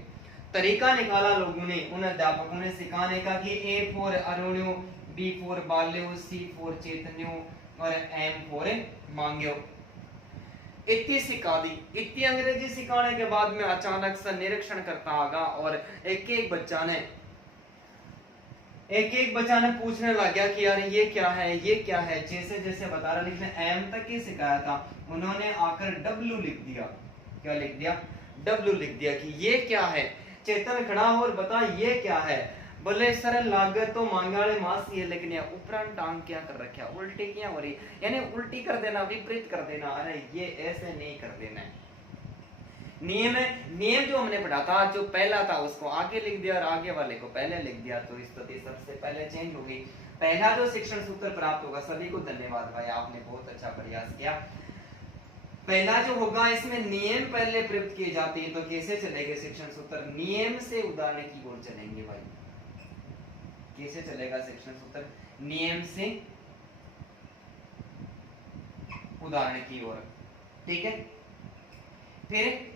तरीका निकाला लोगों ने, उन अध्यापकों ने सिखाने का कि ए फॉर अरुण्यो, बी फॉर बाल्यो, सी फॉर चैतन्यो और एम फॉर मांग्यो, इतनी सिखा दी। इतनी अंग्रेजी सिखाने के बाद में अचानक से निरीक्षण करता आगा और एक एक बच्चा ने पूछने लग गया कि यार ये क्या है, ये क्या है। जैसे जैसे बता रहा, लिखने एम तक ही सिखाया था, उन्होंने आकर डब्ल्यू लिख दिया। क्या लिख दिया? डब्ल्यू लिख दिया कि ये क्या है। चेतन खड़ा और बता ये क्या है। बोले सर लागत तो मांगाले मास ये, लेकिन ये उपरांत टांग क्या कर रखा, उल्टी क्या हो रही, यानी उल्टी कर देना, विपरीत कर देना। अरे ये ऐसे नहीं कर देना है। नियम है, नियम जो हमने पढ़ा था, जो पहला था उसको आगे लिख दिया और आगे वाले को पहले लिख दिया, तो स्थिति सबसे पहले चेंज हो गई। पहला जो शिक्षण सूत्र प्राप्त होगा, सभी को धन्यवाद भाई, आपने बहुत अच्छा प्रयास किया। पहला जो होगा इसमें नियम पहले प्रयुक्त किए जाते हैं, तो कैसे चलेंगे शिक्षण सूत्र? नियम से उदाहरण की ओर चलेंगे भाई। कैसे चलेगा शिक्षण सूत्र? नियम से उदाहरण की ओर। ठीक है, फिर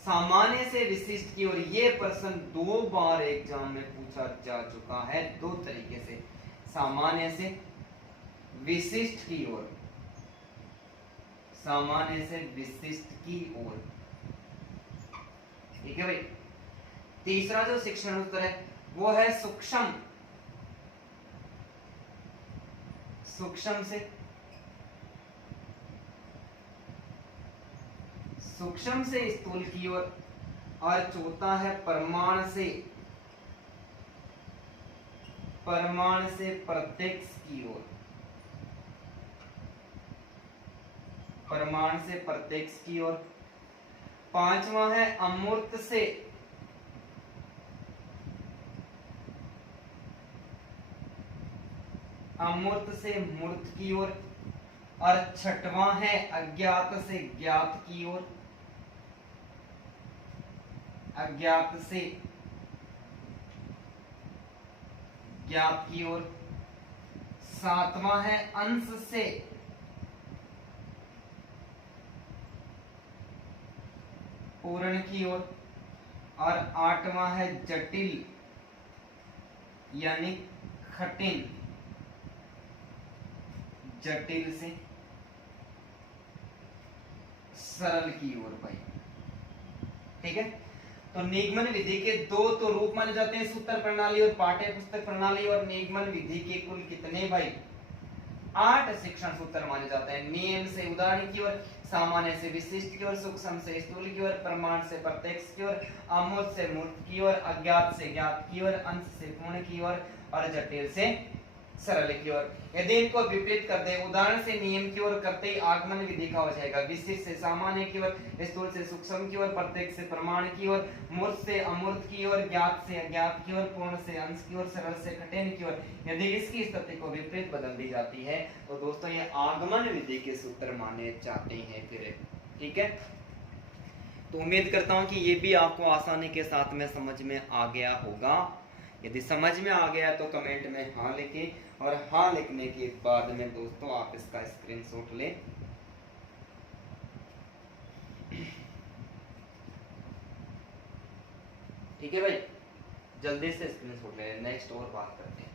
सामान्य से विशिष्ट की ओर। ये प्रश्न 2 बार एग्जाम में पूछा जा चुका है, 2 तरीके से, सामान्य से विशिष्ट की ओर, सामान्य से विशिष्ट की ओर। ठीक है भाई। तीसरा जो शिक्षण सूत्र है वो है सूक्ष्म, सूक्ष्म से, सूक्ष्म से स्थूल की ओर। और चौथा है प्रमाण से, प्रमाण से प्रत्यक्ष की ओर, प्रमाण से प्रत्यक्ष की ओर। पांचवा है अमूर्त से, अमूर्त से मूर्त की ओर। और छठवां है अज्ञात से ज्ञात की ओर, अज्ञात से ज्ञात की ओर। सातवां है अंश से, पूर्ण की ओर। और आठवां है जटिल यानी कठिन, जटिल से सरल की ओर भाई। ठीक है, तो निगमन विधि के 2 तो रूप माने जाते हैं, सूत्र प्रणाली और पाठ्य पुस्तक प्रणाली। और निगमन विधि के कुल कितने भाई? 8 शिक्षण सूत्र माने जाते हैं। नियम से उदाहरण की ओर, सामान्य से विशिष्ट की ओर, सूक्ष्म से स्थूल की ओर, प्रमाण से प्रत्यक्ष की ओर, अमूर्त से मूर्त की ओर, अज्ञात से ज्ञात की ओर, अंश से पूर्ण की ओर और जटिल से सरल की ओर। यदि इनको विपरीत कर दे, उदाहरण से नियम की ओर करते ही आगमन विधि का हो जाएगा। विशिष्ट से सामान्य की ओर, स्थूल से सूक्ष्म की ओर, प्रत्येक से प्रमाण की ओर, मूर्त से अमूर्त की ओर, ज्ञात से अज्ञात की ओर, पूर्ण से अंश की ओर, सरल से कठिन की ओर। यदि इसकी स्थिति को विपरीत बदल दी जाती है तो दोस्तों ये आगमन विधि के सूत्र माने जाते हैं फिर। ठीक है, तो उम्मीद करता हूं कि ये भी आपको आसानी के साथ में समझ में आ गया होगा। यदि समझ में आ गया तो कमेंट में हाँ लिखें, और हाँ लिखने के बाद में दोस्तों आप इसका स्क्रीनशॉट लें। ठीक है भाई, जल्दी से स्क्रीनशॉट ले, नेक्स्ट और बात करते हैं।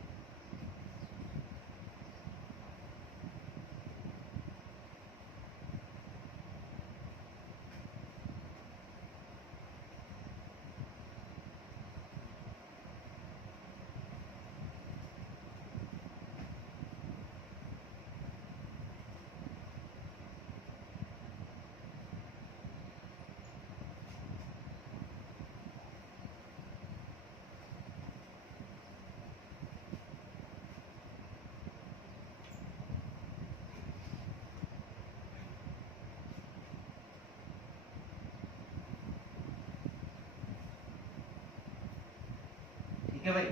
ठीक है भाई,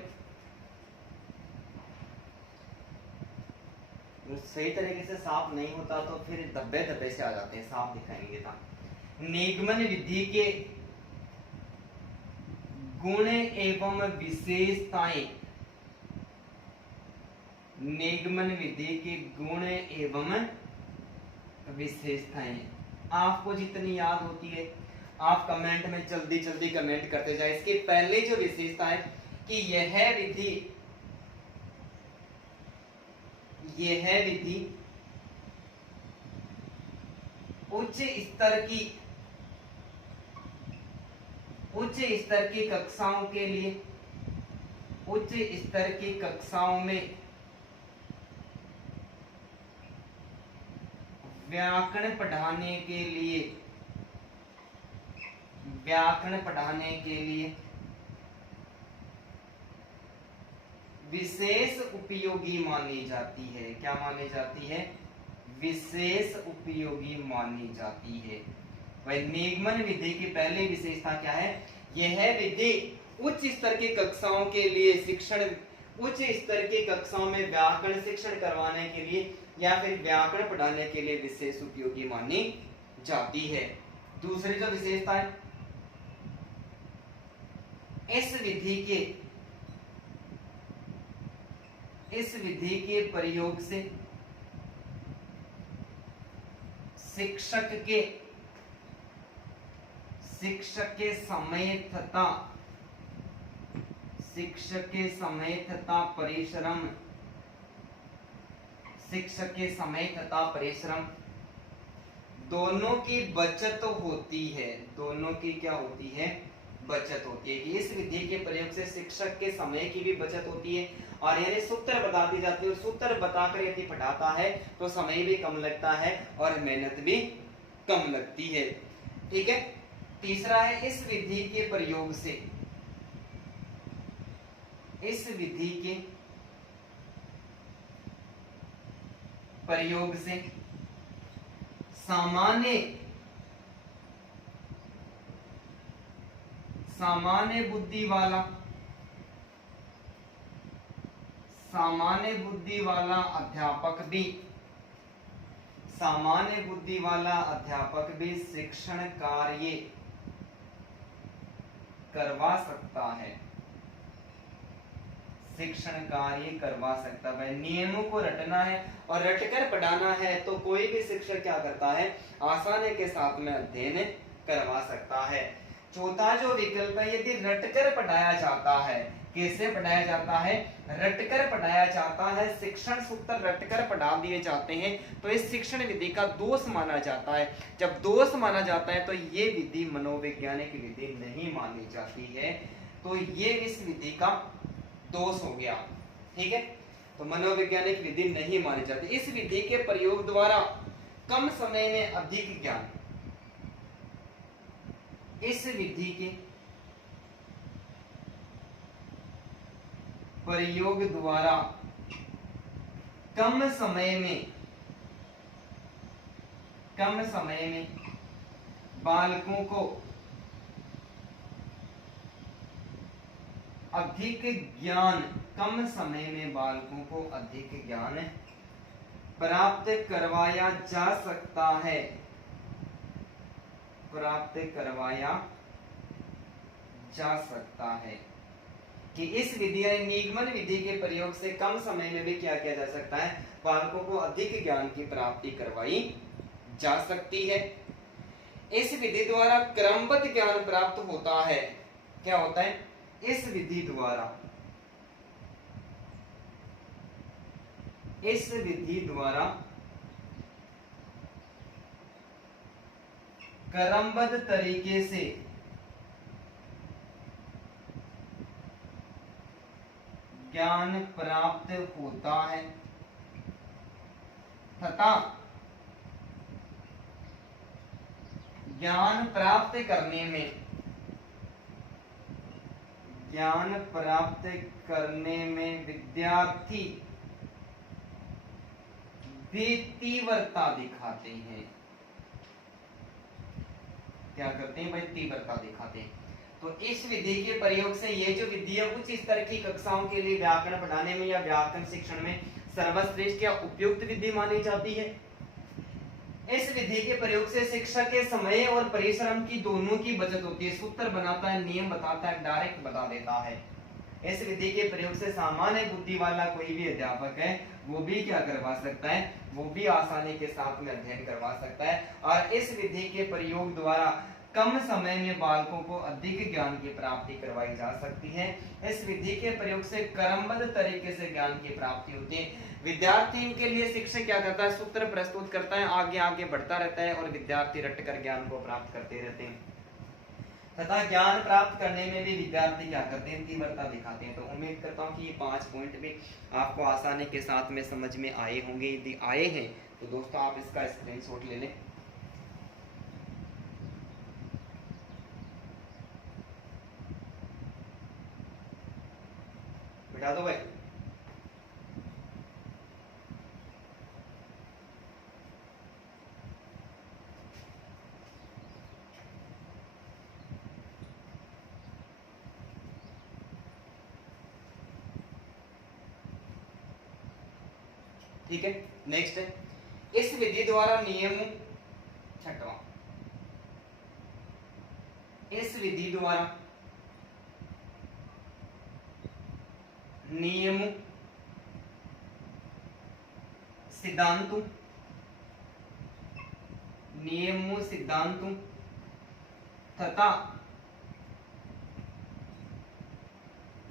सही तरीके से साफ नहीं होता तो फिर धब्बे धब्बे से आ जाते हैं, साफ दिखाएंगे था। निगमन विधि के गुण एवं विशेषताएं, निगमन विधि के गुण एवं विशेषताएं आपको जितनी याद होती है आप कमेंट में जल्दी जल्दी कमेंट करते जाए। इसके पहले जो विशेषता है कि यह विधि उच्च स्तर की कक्षाओं के लिए, उच्च स्तर की कक्षाओं में व्याकरण पढ़ाने के लिए विशेष उपयोगी मानी जाती है। क्या मानी जाती है? विशेष उपयोगी मानी जाती है। वह निगमन विधि की पहली विशेषता क्या है? यह विधि उच्च स्तर की कक्षाओं के लिए शिक्षण, उच्च स्तर की कक्षाओं में व्याकरण शिक्षण करवाने के लिए या फिर व्याकरण पढ़ाने के लिए विशेष उपयोगी मानी जाती है। दूसरी जो विशेषता है, इस विधि के प्रयोग से शिक्षक के समय परिश्रम दोनों की बचत होती है। दोनों की क्या होती है? बचत होती है। कि इस विधि के प्रयोग से शिक्षक के समय की भी बचत होती है और यानी सूत्र बता दी जाती है, और सूत्र बताकर यदि पढ़ाता है तो समय भी कम लगता है और मेहनत भी कम लगती है। ठीक है। तीसरा है, इस विधि के प्रयोग से सामान्य बुद्धि वाला अध्यापक भी शिक्षण कार्य करवा सकता है। भाई नियमों को रटना है और रटकर पढ़ाना है तो कोई भी शिक्षक क्या करता है? आसानी के साथ में अध्ययन करवा सकता है। चौथा जो विकल्प है, यदि रटकर पढ़ाया जाता है, कैसे पढ़ाया जाता है? रटकर पढ़ाया जाता है, शिक्षण सूत्र रटकर पढ़ा दिए जाते हैं तो इस शिक्षण विधि का दोष माना जाता है। जब दोष माना जाता है तो ये विधि मनोवैज्ञानिक विधि नहीं मानी जाती है, तो ये इस विधि का दोष हो गया। ठीक है, तो मनोवैज्ञानिक विधि नहीं मानी जाती। इस विधि के प्रयोग द्वारा कम समय में अधिक ज्ञान, इस विधि के प्रयोग द्वारा कम समय में बालकों को अधिक ज्ञान, कम समय में बालकों को अधिक ज्ञान प्राप्त करवाया जा सकता है, प्राप्त करवाया जा सकता है। कि इस विधि निगमन विधि के प्रयोग से कम समय में भी क्या किया जा सकता है, बालकों को अधिक ज्ञान की प्राप्ति करवाई जा सकती है। इस विधि द्वारा क्रमबद्ध ज्ञान प्राप्त होता है। क्या होता है? इस विधि द्वारा क्रमबद्ध तरीके से ज्ञान प्राप्त होता है तथा ज्ञान प्राप्त करने में विद्यार्थी भी तीव्रता दिखाते हैं। क्या करते हैं भाई? तीव्रता दिखाते हैं। तो इस विधि के प्रयोग से ये जो विधि है उच्च स्तर की कक्षाओं के लिए व्याकरण पढ़ाने में या व्याकरण शिक्षण में सर्वश्रेष्ठ या उपयुक्त विधि मानी जाती है। इस विधि के प्रयोग से शिक्षक के समय और परिश्रम की दोनों की बचत होती है। सूत्र बनाता है, नियम बताता है, डायरेक्ट बता देता है। इस विधि के प्रयोग से सामान्य बुद्धि वाला कोई भी अध्यापक है वो भी क्या करवा सकता है, वो भी आसानी के साथ में अध्ययन करवा सकता है। और इस विधि के प्रयोग द्वारा कम समय में बालकों को अधिक ज्ञान की प्राप्ति करवाई जा सकती है। इस विधि के प्रयोग से क्रमबद्ध तरीके से ज्ञान की प्राप्ति होती है। विद्यार्थियों के लिए शिक्षक क्या करता है, सूत्र प्रस्तुत करता है, आगे आगे बढ़ता रहता है और विद्यार्थी रटकर ज्ञान को प्राप्त करते रहते हैं तथा ज्ञान प्राप्त करने में भी विद्यार्थी क्या करते हैं, तीव्रता दिखाते हैं। तो उम्मीद करता हूँ कि ये 5 पॉइंट भी आपको आसानी के साथ में समझ में आए होंगे। यदि आए हैं तो दोस्तों आप इसका स्क्रीनशॉट ले लें। बिठा दो भाई। ठीक है, नेक्स्ट है इस विधि द्वारा नियम छठवां, इस विधि द्वारा नियम सिद्धांतों तथा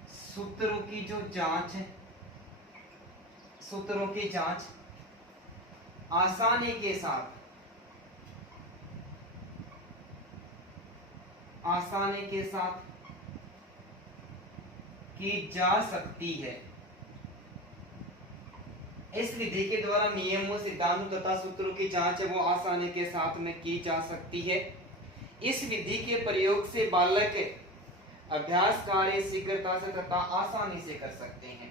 सूत्रों की जो जांच है, सूत्रों की जांच आसानी के साथ की जा सकती है। इस विधि के द्वारा नियमों, सिद्धांतों तथा सूत्रों की जांच है वो आसानी के साथ में की जा सकती है। इस विधि के प्रयोग से बालक अभ्यास कार्य शीघ्रता से तथा आसानी से कर सकते हैं।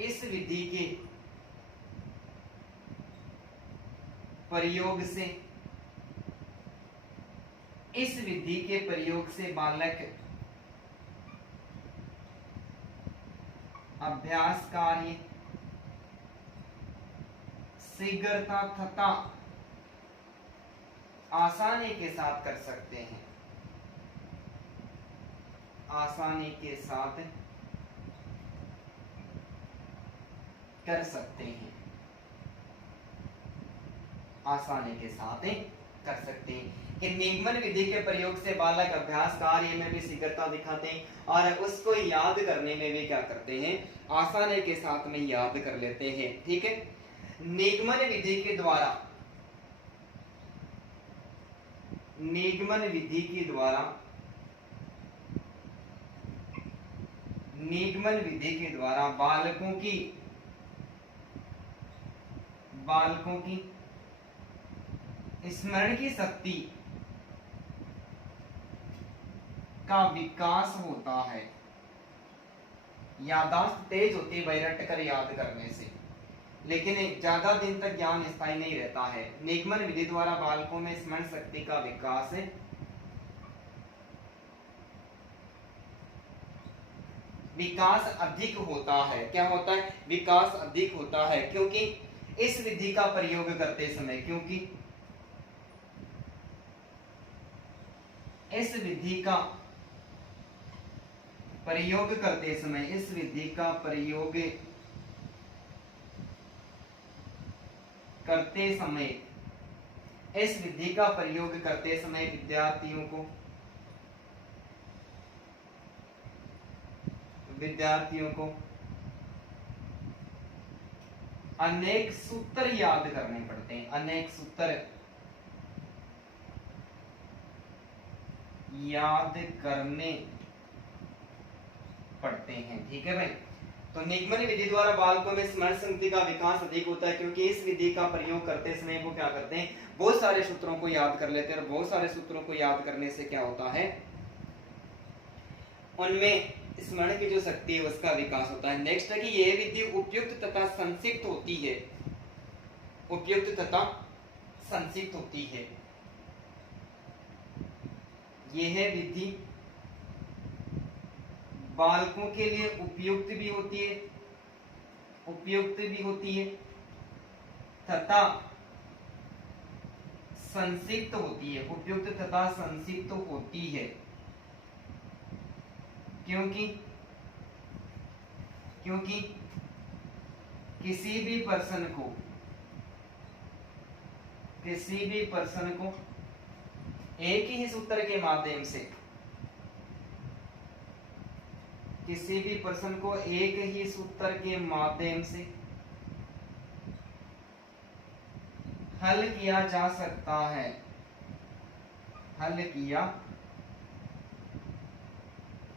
इस विधि के प्रयोग से बालक अभ्यास कार्य शीघ्रता तथा आसानी के साथ कर सकते हैं, आसानी के साथ कर सकते हैं, आसानी के साथ कर सकते हैं। कि निगमन विधि के प्रयोग से बालक अभ्यास कार्य में भी शीघ्रता दिखाते हैं और उसको याद करने में भी क्या करते हैं, आसानी के साथ में याद कर लेते हैं। ठीक है, निगमन विधि के द्वारा बालकों की स्मरण की शक्ति का विकास होता है, यादाश्त तेज होती है भाई रट कर याद करने से, लेकिन ज्यादा दिन तक ज्ञान स्थायी नहीं रहता है। निगमन विधि द्वारा बालकों में स्मरण शक्ति का विकास अधिक होता है। क्या होता है? विकास अधिक होता है, क्योंकि इस विधि का प्रयोग करते समय, क्योंकि इस विधि का प्रयोग करते समय, इस विधि का प्रयोग करते समय, इस विधि का प्रयोग करते समय विद्यार्थियों को अनेक सूत्र याद करने पड़ते हैं, अनेक सूत्र याद करने पड़ते हैं। ठीक है भाई। तो निगमन विधि द्वारा बालकों में स्मरण शक्ति का विकास अधिक होता है, क्योंकि इस विधि का प्रयोग करते समय वो क्या करते हैं, बहुत सारे सूत्रों को याद कर लेते हैं, और बहुत सारे सूत्रों को याद करने से क्या होता है, उनमें स्मरण की जो शक्ति है उसका विकास होता है। नेक्स्ट है कि यह विधि उपयुक्त तथा संक्षिप्त होती है, उपयुक्त तथा संक्षिप्त होती है। यह विधि बालकों के लिए उपयुक्त भी होती है, उपयुक्त भी होती है तथा संक्षिप्त होती है, उपयुक्त तथा संक्षिप्त होती है, क्योंकि किसी भी पर्सन को एक ही सूत्र के माध्यम से, किसी भी पर्सन को एक ही सूत्र के माध्यम से हल किया जा सकता है, हल किया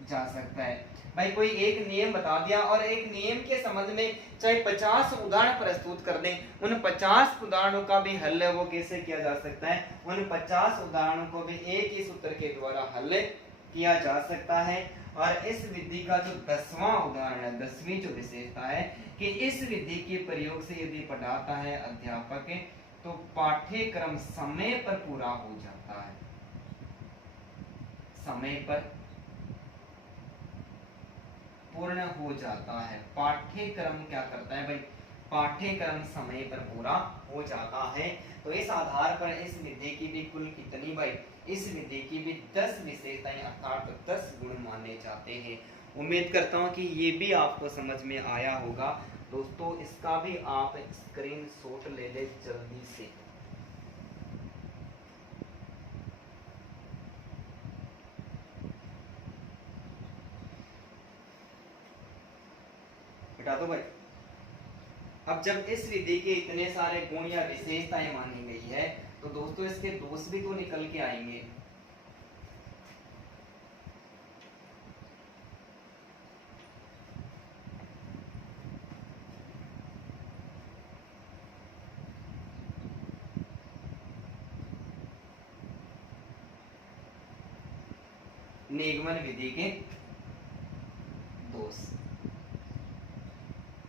जा सकता है। भाई कोई एक नियम बता दिया और एक नियम के संबंध में चाहे 50 उदाहरण प्रस्तुत कर दें, उन 50 उदाहरणों का भी हल वो कैसे किया जा सकता है, उन 50 उदाहरणों को भी एक ही सूत्र के द्वारा हल किया जा सकता है। और इस विधि का जो 10वां उदाहरण है, 10वीं जो विशेषता है कि इस विधि के प्रयोग से यदि पढ़ाता है अध्यापक तो पाठ्यक्रम समय पर पूरा हो जाता है, समय पर पूर्ण हो जाता है। पाठ्यक्रम क्या करता है भाई, पाठ्यक्रम समय पर पूरा हो जाता है। तो इस आधार पर इस विधि की भी कुल कितनी भाई, इस विधि की भी 10 विशेषताएं अर्थात 10 गुण माने जाते हैं। उम्मीद करता हूं कि ये भी आपको समझ में आया होगा। दोस्तों इसका भी आप स्क्रीनशॉट ले ले जल्दी से। हटा दो भाई। अब जब इस विधि के इतने सारे गुण या विशेषताएं मानी गई है तो दोस्तों इसके दोष भी तो निकल के आएंगे। निगमन विधि के दोष,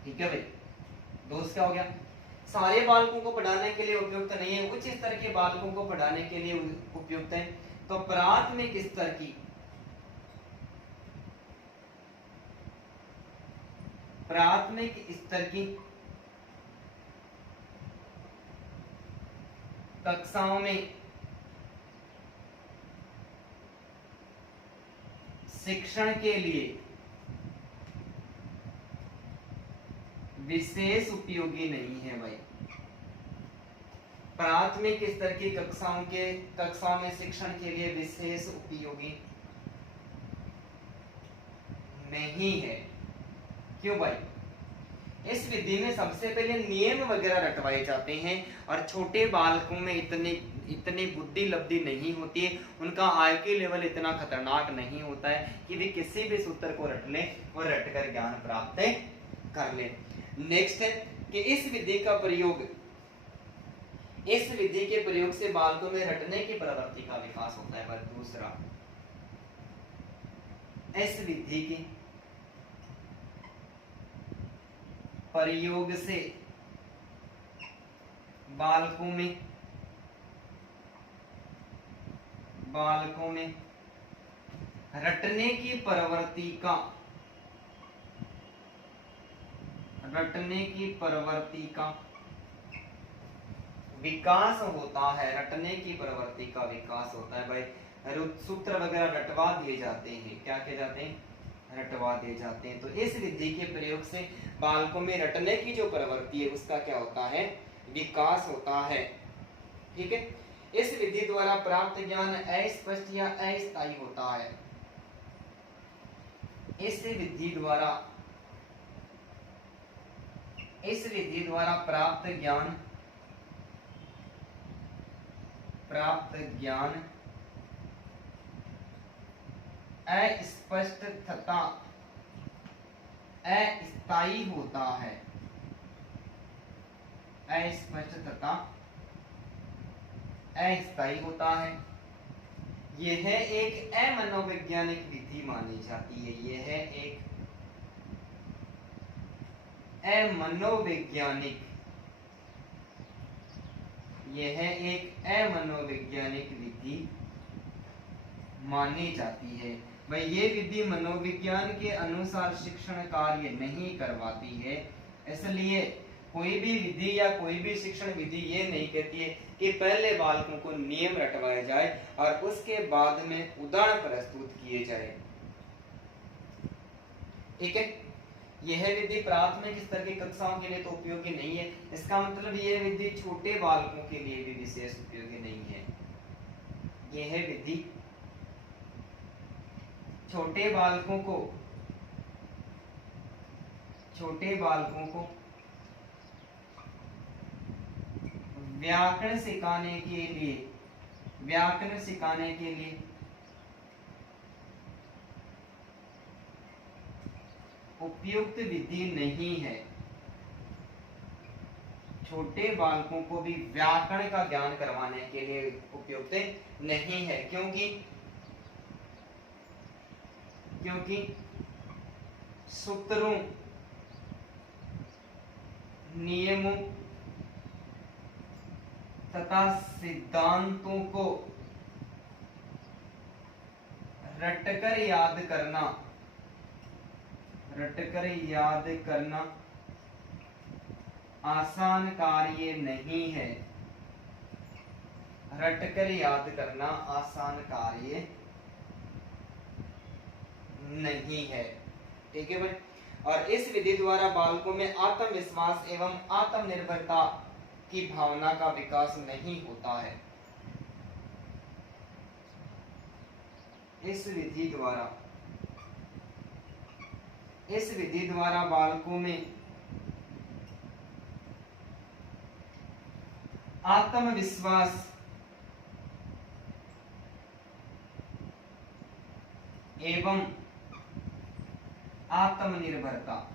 ठीक है भाई। दोष क्या हो गया, सारे बालकों को पढ़ाने के लिए उपयुक्त नहीं है, उच्च स्तर के बालकों को पढ़ाने के लिए उपयुक्त है। तो प्राथमिक स्तर की, प्राथमिक स्तर की कक्षाओं में शिक्षण के लिए विशेष उपयोगी नहीं है भाई। प्राथमिक स्तर की कक्षाओं में शिक्षण के लिए विशेष उपयोगी नहीं है। क्यों भाई, इस विधि में सबसे पहले नियम वगैरह रटवाए जाते हैं और छोटे बालकों में इतनी बुद्धि लब्धि नहीं होती है, उनका IQ लेवल इतना खतरनाक नहीं होता है कि वे किसी भी सूत्र को रट ले और रटकर ज्ञान प्राप्त कर ले। नेक्स्ट है कि इस विधि के प्रयोग से बालकों में रटने की प्रवृत्ति का विकास होता है। पर दूसरा, इस विधि प्रयोग से बालकों में रटने की प्रवृत्ति का विकास होता है। रटने की प्रवृत्ति का विकास होता है भाई। सूत्र वगैरह रटवा दिए जाते हैं। क्या किए जाते हैं? रटवा दिए जाते हैं। तो इस विधि के प्रयोग से बालकों में रटने की जो प्रवृत्ति है उसका क्या होता है? विकास होता है। ठीक है। इस विधि द्वारा प्राप्त ज्ञान अस्पष्ट या अस्थायी होता है। इस विधि द्वारा प्राप्त ज्ञान अस्पष्ट तथा अस्थायी होता है। अस्पष्ट तथा अस्थायी होता है। यह एक अमनोवैज्ञानिक विधि मानी जाती है। यह एक अमनोवैज्ञानिक विधि मानी जाती है। भाई ये विधि मनोविज्ञान के अनुसार शिक्षण कार्य नहीं करवाती है। इसलिए कोई भी विधि या कोई भी शिक्षण विधि ये नहीं कहती है कि पहले बालकों को नियम रटवाए जाए और उसके बाद में उदाहरण प्रस्तुत किए जाए। ठीक है। यह विधि प्राथमिक स्तर की कक्षाओं के लिए तो उपयोगी नहीं है। इसका मतलब यह विधि छोटे बालकों के लिए भी विशेष उपयोगी नहीं है। यह विधि छोटे बालकों को व्याकरण सिखाने के लिए उपयुक्त विधि नहीं है। छोटे बालकों को भी व्याकरण का ज्ञान करवाने के लिए उपयुक्त नहीं है। क्योंकि सूत्रों, नियमों तथा सिद्धांतों को रटकर याद करना आसान कार्य नहीं है। रटकर याद करना आसान कार्य नहीं है। ठीक है भाई। और इस विधि द्वारा बालकों में आत्मविश्वास एवं आत्मनिर्भरता की भावना का विकास नहीं होता है। इस विधि द्वारा बालकों में आत्मविश्वास एवं आत्मनिर्भरता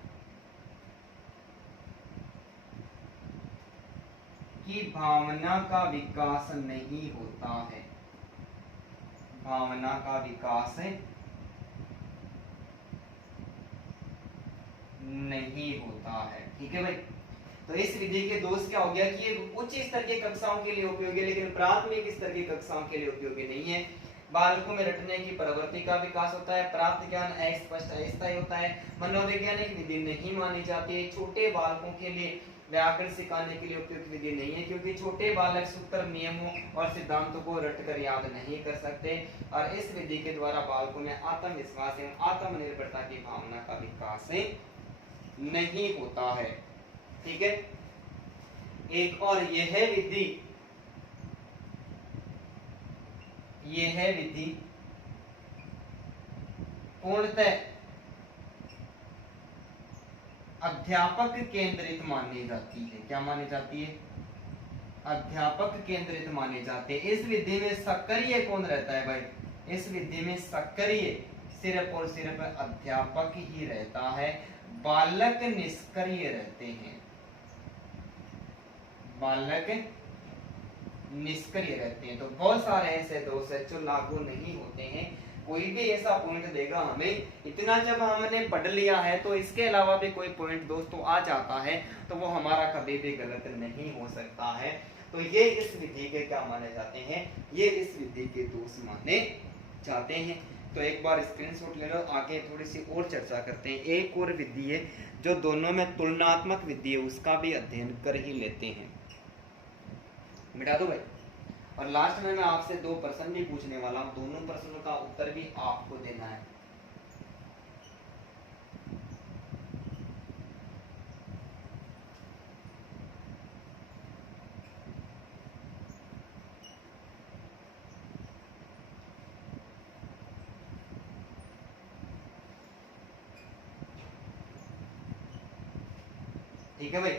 की भावना का विकास नहीं होता है। भावना का विकास नहीं होता है। ठीक है भाई। तो इस विधि के दोष क्या हो गया कि ये उच्च स्तर की कक्षाओं के लिए उपयोगी है लेकिन प्राथमिक स्तर की कक्षाओं के लिए उपयोगी नहीं है। बालकों में रटने की प्रवृत्ति का विकास होता है। प्राप्त ज्ञान अस्पष्ट अस्थायी होता है। मनोवैज्ञानिक विधि नहीं मानी जाती है। छोटे बालकों के लिए व्याकरण सिखाने के लिए उपयुक्त विधि नहीं है क्योंकि छोटे बालक सूत्र, नियमों और सिद्धांतों को रटकर याद नहीं कर सकते। और इस विधि के द्वारा बालकों में आत्मविश्वास एवं आत्मनिर्भरता की भावना का विकास नहीं होता है। ठीक है। एक और यह विधि पूर्णतः अध्यापक केंद्रित मानी जाती है। क्या मानी जाती है? अध्यापक केंद्रित माने जाते हैं। इस विधि में सक्रिय कौन रहता है भाई? इस विधि में सक्रिय सिर्फ और सिर्फ अध्यापक ही रहता है। बालक निष्क्रिय रहते हैं। बालक निष्क्रिय रहते हैं। तो बहुत सारे ऐसे दोष है जो लागू नहीं होते हैं। कोई भी ऐसा पॉइंट देगा हमें, इतना जब हमने पढ़ लिया है तो इसके अलावा भी कोई पॉइंट दोस्तों आ जाता है तो वो हमारा कभी भी गलत नहीं हो सकता है। तो ये इस विधि के क्या माने जाते हैं, ये इस विधि के दोष माने जाते हैं। तो एक बार स्क्रीनशॉट ले लो, आगे थोड़ी सी और चर्चा करते हैं। एक और विधि है जो दोनों में तुलनात्मक विधि है, उसका भी अध्ययन कर ही लेते हैं। मिटा दो भाई। और लास्ट में मैं आपसे 2 प्रश्न भी पूछने वाला हूं, दोनों प्रश्नों का उत्तर भी आपको देना है। ठीक है भाई।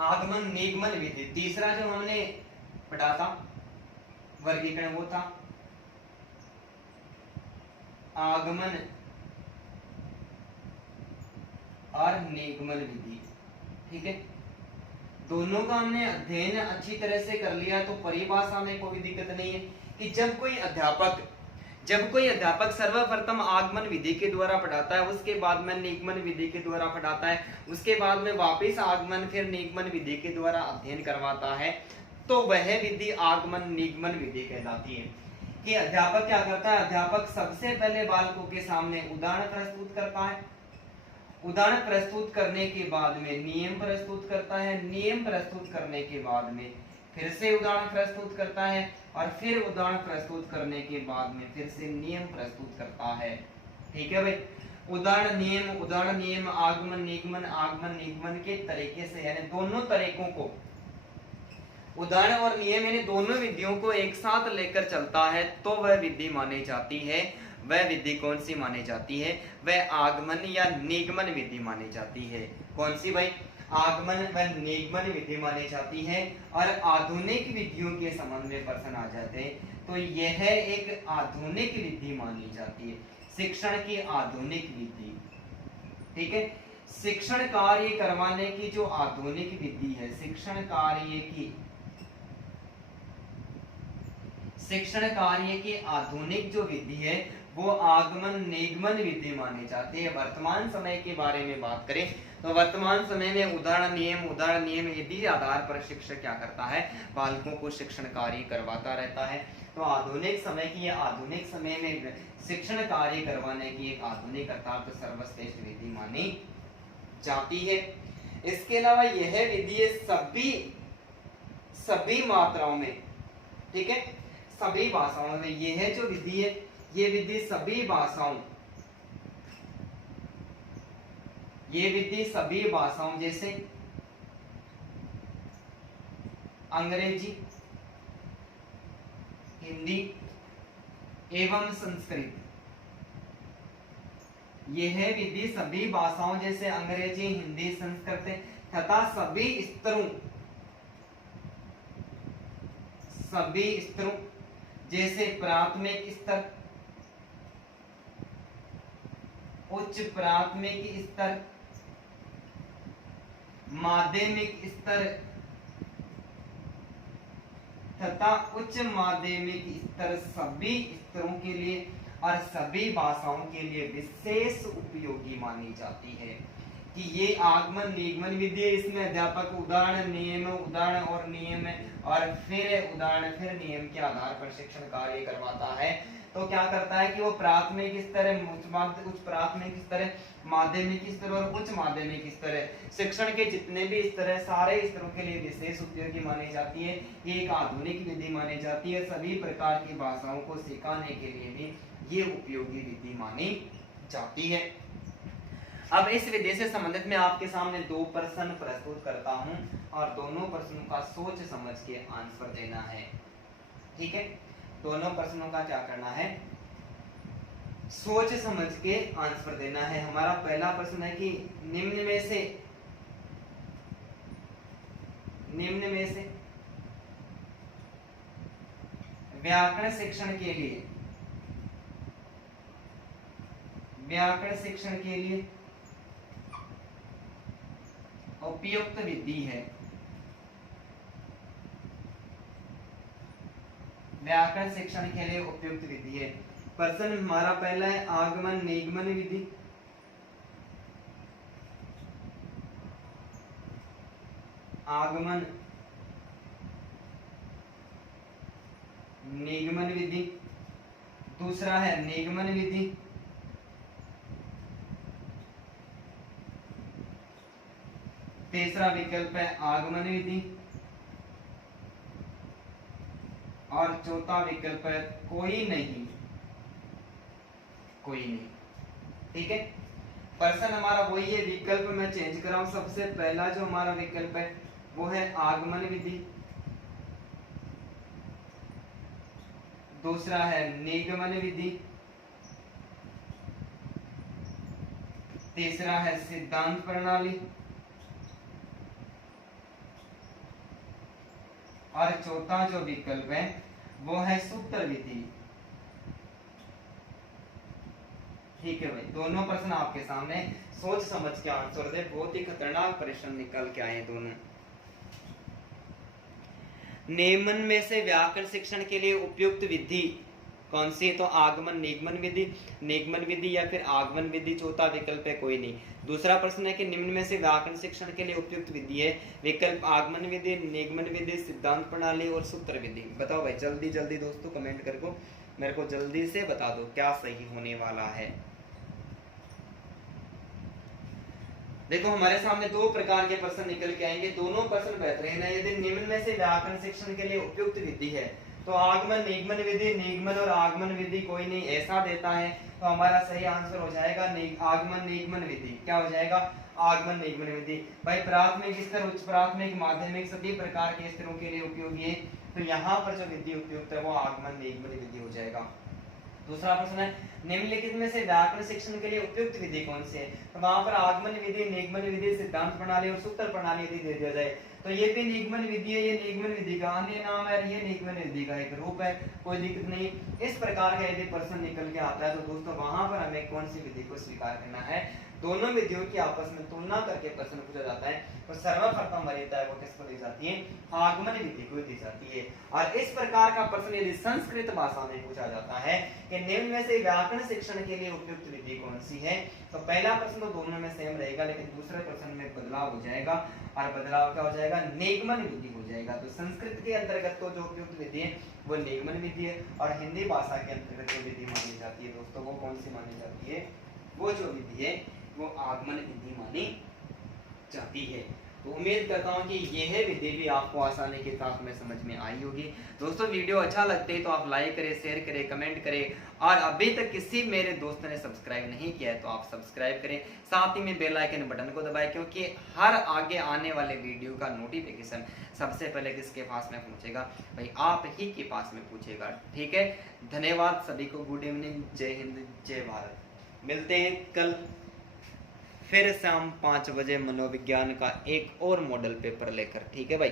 आगमन निगमन विधि, तीसरा जो हमने पढ़ा था वर्गीकरण वो था आगमन और निगमन विधि। ठीक है, दोनों का हमने अध्ययन अच्छी तरह से कर लिया। तो परिभाषा में कोई दिक्कत नहीं है कि जब कोई अध्यापक सर्वप्रथम आगमन विधि के द्वारा पढ़ाता है, उसके बाद में निगमन विधि के द्वारा पढ़ाता है, उसके बाद में वापस आगमन फिर निगमन विधि के द्वारा अध्ययन करवाता है, तो वह विधि आगमन निगमन विधि कहलाती है। कि अध्यापक क्या करता है, अध्यापक सबसे पहले बालकों के सामने उदाहरण प्रस्तुत करता है, उदाहरण प्रस्तुत करने के बाद में नियम प्रस्तुत करता है, नियम प्रस्तुत करने के बाद में फिर से उदाहरण प्रस्तुत करता है, और फिर उदाहरण प्रस्तुत करने के बाद में फिर से नियम प्रस्तुत करता है। ठीक है भाई, उदाहरण नियम आगमन निगमन के तरीके से, यानी दोनों तरीकों को, उदाहरण और नियम यानी दोनों विधियों को एक साथ लेकर चलता है तो वह विधि मानी जाती है। वह विधि कौन सी मानी जाती है, वह आगमन या निगमन विधि मानी जाती है। कौन सी भाई, आगमन व निगमन विधि मानी जाती है। और आधुनिक विधियों के संबंध में प्रश्न आ जाते हैं तो यह एक आधुनिक विधि मानी जाती है, शिक्षण की आधुनिक विधि। ठीक है, शिक्षण कार्य करवाने की जो आधुनिक विधि है, शिक्षण कार्य की आधुनिक जो विधि है वो आगमन निगमन विधि मानी जाती है। वर्तमान समय के बारे में बात करें तो वर्तमान समय में उदाहरण नियम यदि आधार पर शिक्षक क्या करता है, बालकों को शिक्षण कार्य करवाता रहता है। तो आधुनिक समय में शिक्षण कार्य करवाने की एक आधुनिक अर्थात सर्वश्रेष्ठ विधि मानी जाती है। इसके अलावा यह विधि सभी मात्राओं में, ठीक है, सभी भाषाओं में, यह जो विधि है ये विधि सभी भाषाओं जैसे अंग्रेजी, हिंदी एवं संस्कृत, यह विधि सभी भाषाओं जैसे अंग्रेजी, हिंदी, संस्कृत तथा सभी स्तरों जैसे प्राथमिक स्तर, उच्च प्राथमिक स्तर, माध्यमिक स्तर तथा उच्च माध्यमिक स्तर, सभी स्तरों के लिए और सभी भाषाओं के लिए विशेष उपयोगी मानी जाती है। कि ये आगमन निगमन विधि है, इसमें अध्यापक उदाहरण और नियम और फिर उदाहरण फिर नियम के आधार पर शिक्षण कार्य करवाता है। तो क्या करता है कि वो प्राथमिक स्तर है, उच्च प्राथमिक स्तर है, माध्यमिक स्तर और उच्च माध्यमिक स्तर है, शिक्षण के जितने भी स्तर है सारे स्तरों के लिए विशेष उपयोगी मानी जाती है। ये एक आधुनिक विधि मानी जाती है, सभी प्रकार की भाषाओं को सिखाने के लिए भी ये उपयोगी विधि मानी जाती है। अब इस विधि से संबंधित मैं आपके सामने 2 प्रश्न प्रस्तुत करता हूं और दोनों प्रश्नों का सोच समझ के आंसर देना है। ठीक है, दोनों प्रश्नों का क्या करना है, सोच समझ के आंसर देना है। हमारा पहला प्रश्न है कि निम्न में से व्याकरण शिक्षण के लिए उपयुक्त विधि है। व्याकरण शिक्षण के लिए उपयुक्त विधि है। प्रश्न हमारा पहला है आगमन निगमन विधि। आगमन निगमन विधि। दूसरा है निगमन विधि। तीसरा विकल्प है आगमन विधि और चौथा विकल्प है कोई नहीं। कोई नहीं, ठीक है। प्रश्न हमारा वही है, विकल्प मैं चेंज कर रहा हूं। सबसे पहला जो हमारा विकल्प है वो है आगमन विधि, दूसरा है निगमन विधि, तीसरा है सिद्धांत प्रणाली और चौथा जो विकल्प है वो है सूत्र विधि। ठीक है भाई, दोनों प्रश्न आपके सामने, सोच समझ के आंसर दे। बहुत ही खतरनाक प्रश्न निकल के आए दोनों। नियमन में से व्याकरण शिक्षण के लिए उपयुक्त विधि कौन सी है? तो आगमन निगमन विधि, निगमन विधि या फिर आगमन विधि। चौथा विकल्प है कोई नहीं। दूसरा प्रश्न है कि निम्न में से व्याकरण शिक्षण के लिए उपयुक्त विधि है। विकल्प आगमन विधि, निगमन विधि, सिद्धांत प्रणाली और सूत्र विधि। बताओ भाई जल्दी जल्दी दोस्तों कमेंट करके मेरे को जल्दी से बता दो क्या सही होने वाला है। देखो हमारे सामने दो प्रकार के प्रश्न निकल के आएंगे, दोनों प्रश्न बेहतरीन है। यदि निम्न में से व्याकरण शिक्षण के लिए उपयुक्त विधि है तो आगमन निगमन विधि, निगमन और आगमन विधि कोई नहीं ऐसा देता है तो हमारा सही आंसर हो जाएगा आगमन निगमन विधि। क्या हो जाएगा? आगमन निगमन विधि। भाई प्राथमिक स्तर, उच्च प्राथमिक, माध्यमिक सभी प्रकार के स्तरों के लिए उपयोगी है, तो यहाँ पर जो विधि उपयुक्त है वो आगमन निगमन विधि हो जाएगा। दूसरा प्रश्न है निम्नलिखित में से व्याकरण शिक्षण के लिए उपयुक्त विधि कौन सी है? तो वहां पर आगमन विधि, निगमन विधि, सिद्धांत प्रणाली और सूत्र प्रणाली यदि दे दिया जाए तो ये भी निगमन विधि है, ये निगमन विधि का अन्य नाम है, ये निगमन विधि का एक रूप है, कोई दिक्कत नहीं। इस प्रकार का यदि प्रश्न निकल के आता है तो दोस्तों वहां पर हमें कौन सी विधि को स्वीकार करना है? दोनों विधियों की आपस में तुलना करके प्रश्न पूछा जाता है तो सर्वप्रथम वरीयता है वो किसको दी जाती है? आगमन विधि को दी जाती है। और इस प्रकार का प्रश्न यदि संस्कृत भाषा में पूछा जाता है कि निम्न में से व्याकरण शिक्षण के लिए उपयुक्त विधि कौन सी है, तो पहला प्रश्न तो दोनों में सेम रहेगा, लेकिन दूसरे प्रश्न में बदलाव हो जाएगा और बदलाव क्या हो जाएगा? निगमन विधि हो जाएगा। तो संस्कृत के अंतर्गत तो जो उपयुक्त विधि है वो निगमन विधि है और हिंदी भाषा के अंतर्गत जो विधि मानी जाती है दोस्तों वो कौन सी मानी जाती है? वो जो विधि है वो आगमन विधि मानी जाती है। तो उम्मीद करता हूँ कि यह विधि भी आपको आसानी के साथ में समझ में आई होगी। दोस्तों वीडियो अच्छा लगते है तो आप लाइक करें, शेयर करें, कमेंट करें और अभी तक किसी मेरे दोस्त ने सब्सक्राइब नहीं किया है तो आप सब्सक्राइब करें, साथ ही में बेल आइकन बटन को दबाएं क्योंकि हर आगे आने वाले वीडियो का नोटिफिकेशन सबसे पहले किसके पास में पहुंचेगा? भाई आप ही के पास में पहुंचेगा। ठीक है, धन्यवाद सभी को। गुड इवनिंग, जय हिंद, जय भारत। मिलते हैं कल फिर शाम 5 बजे मनोविज्ञान का एक और मॉडल पेपर लेकर। ठीक है भाई।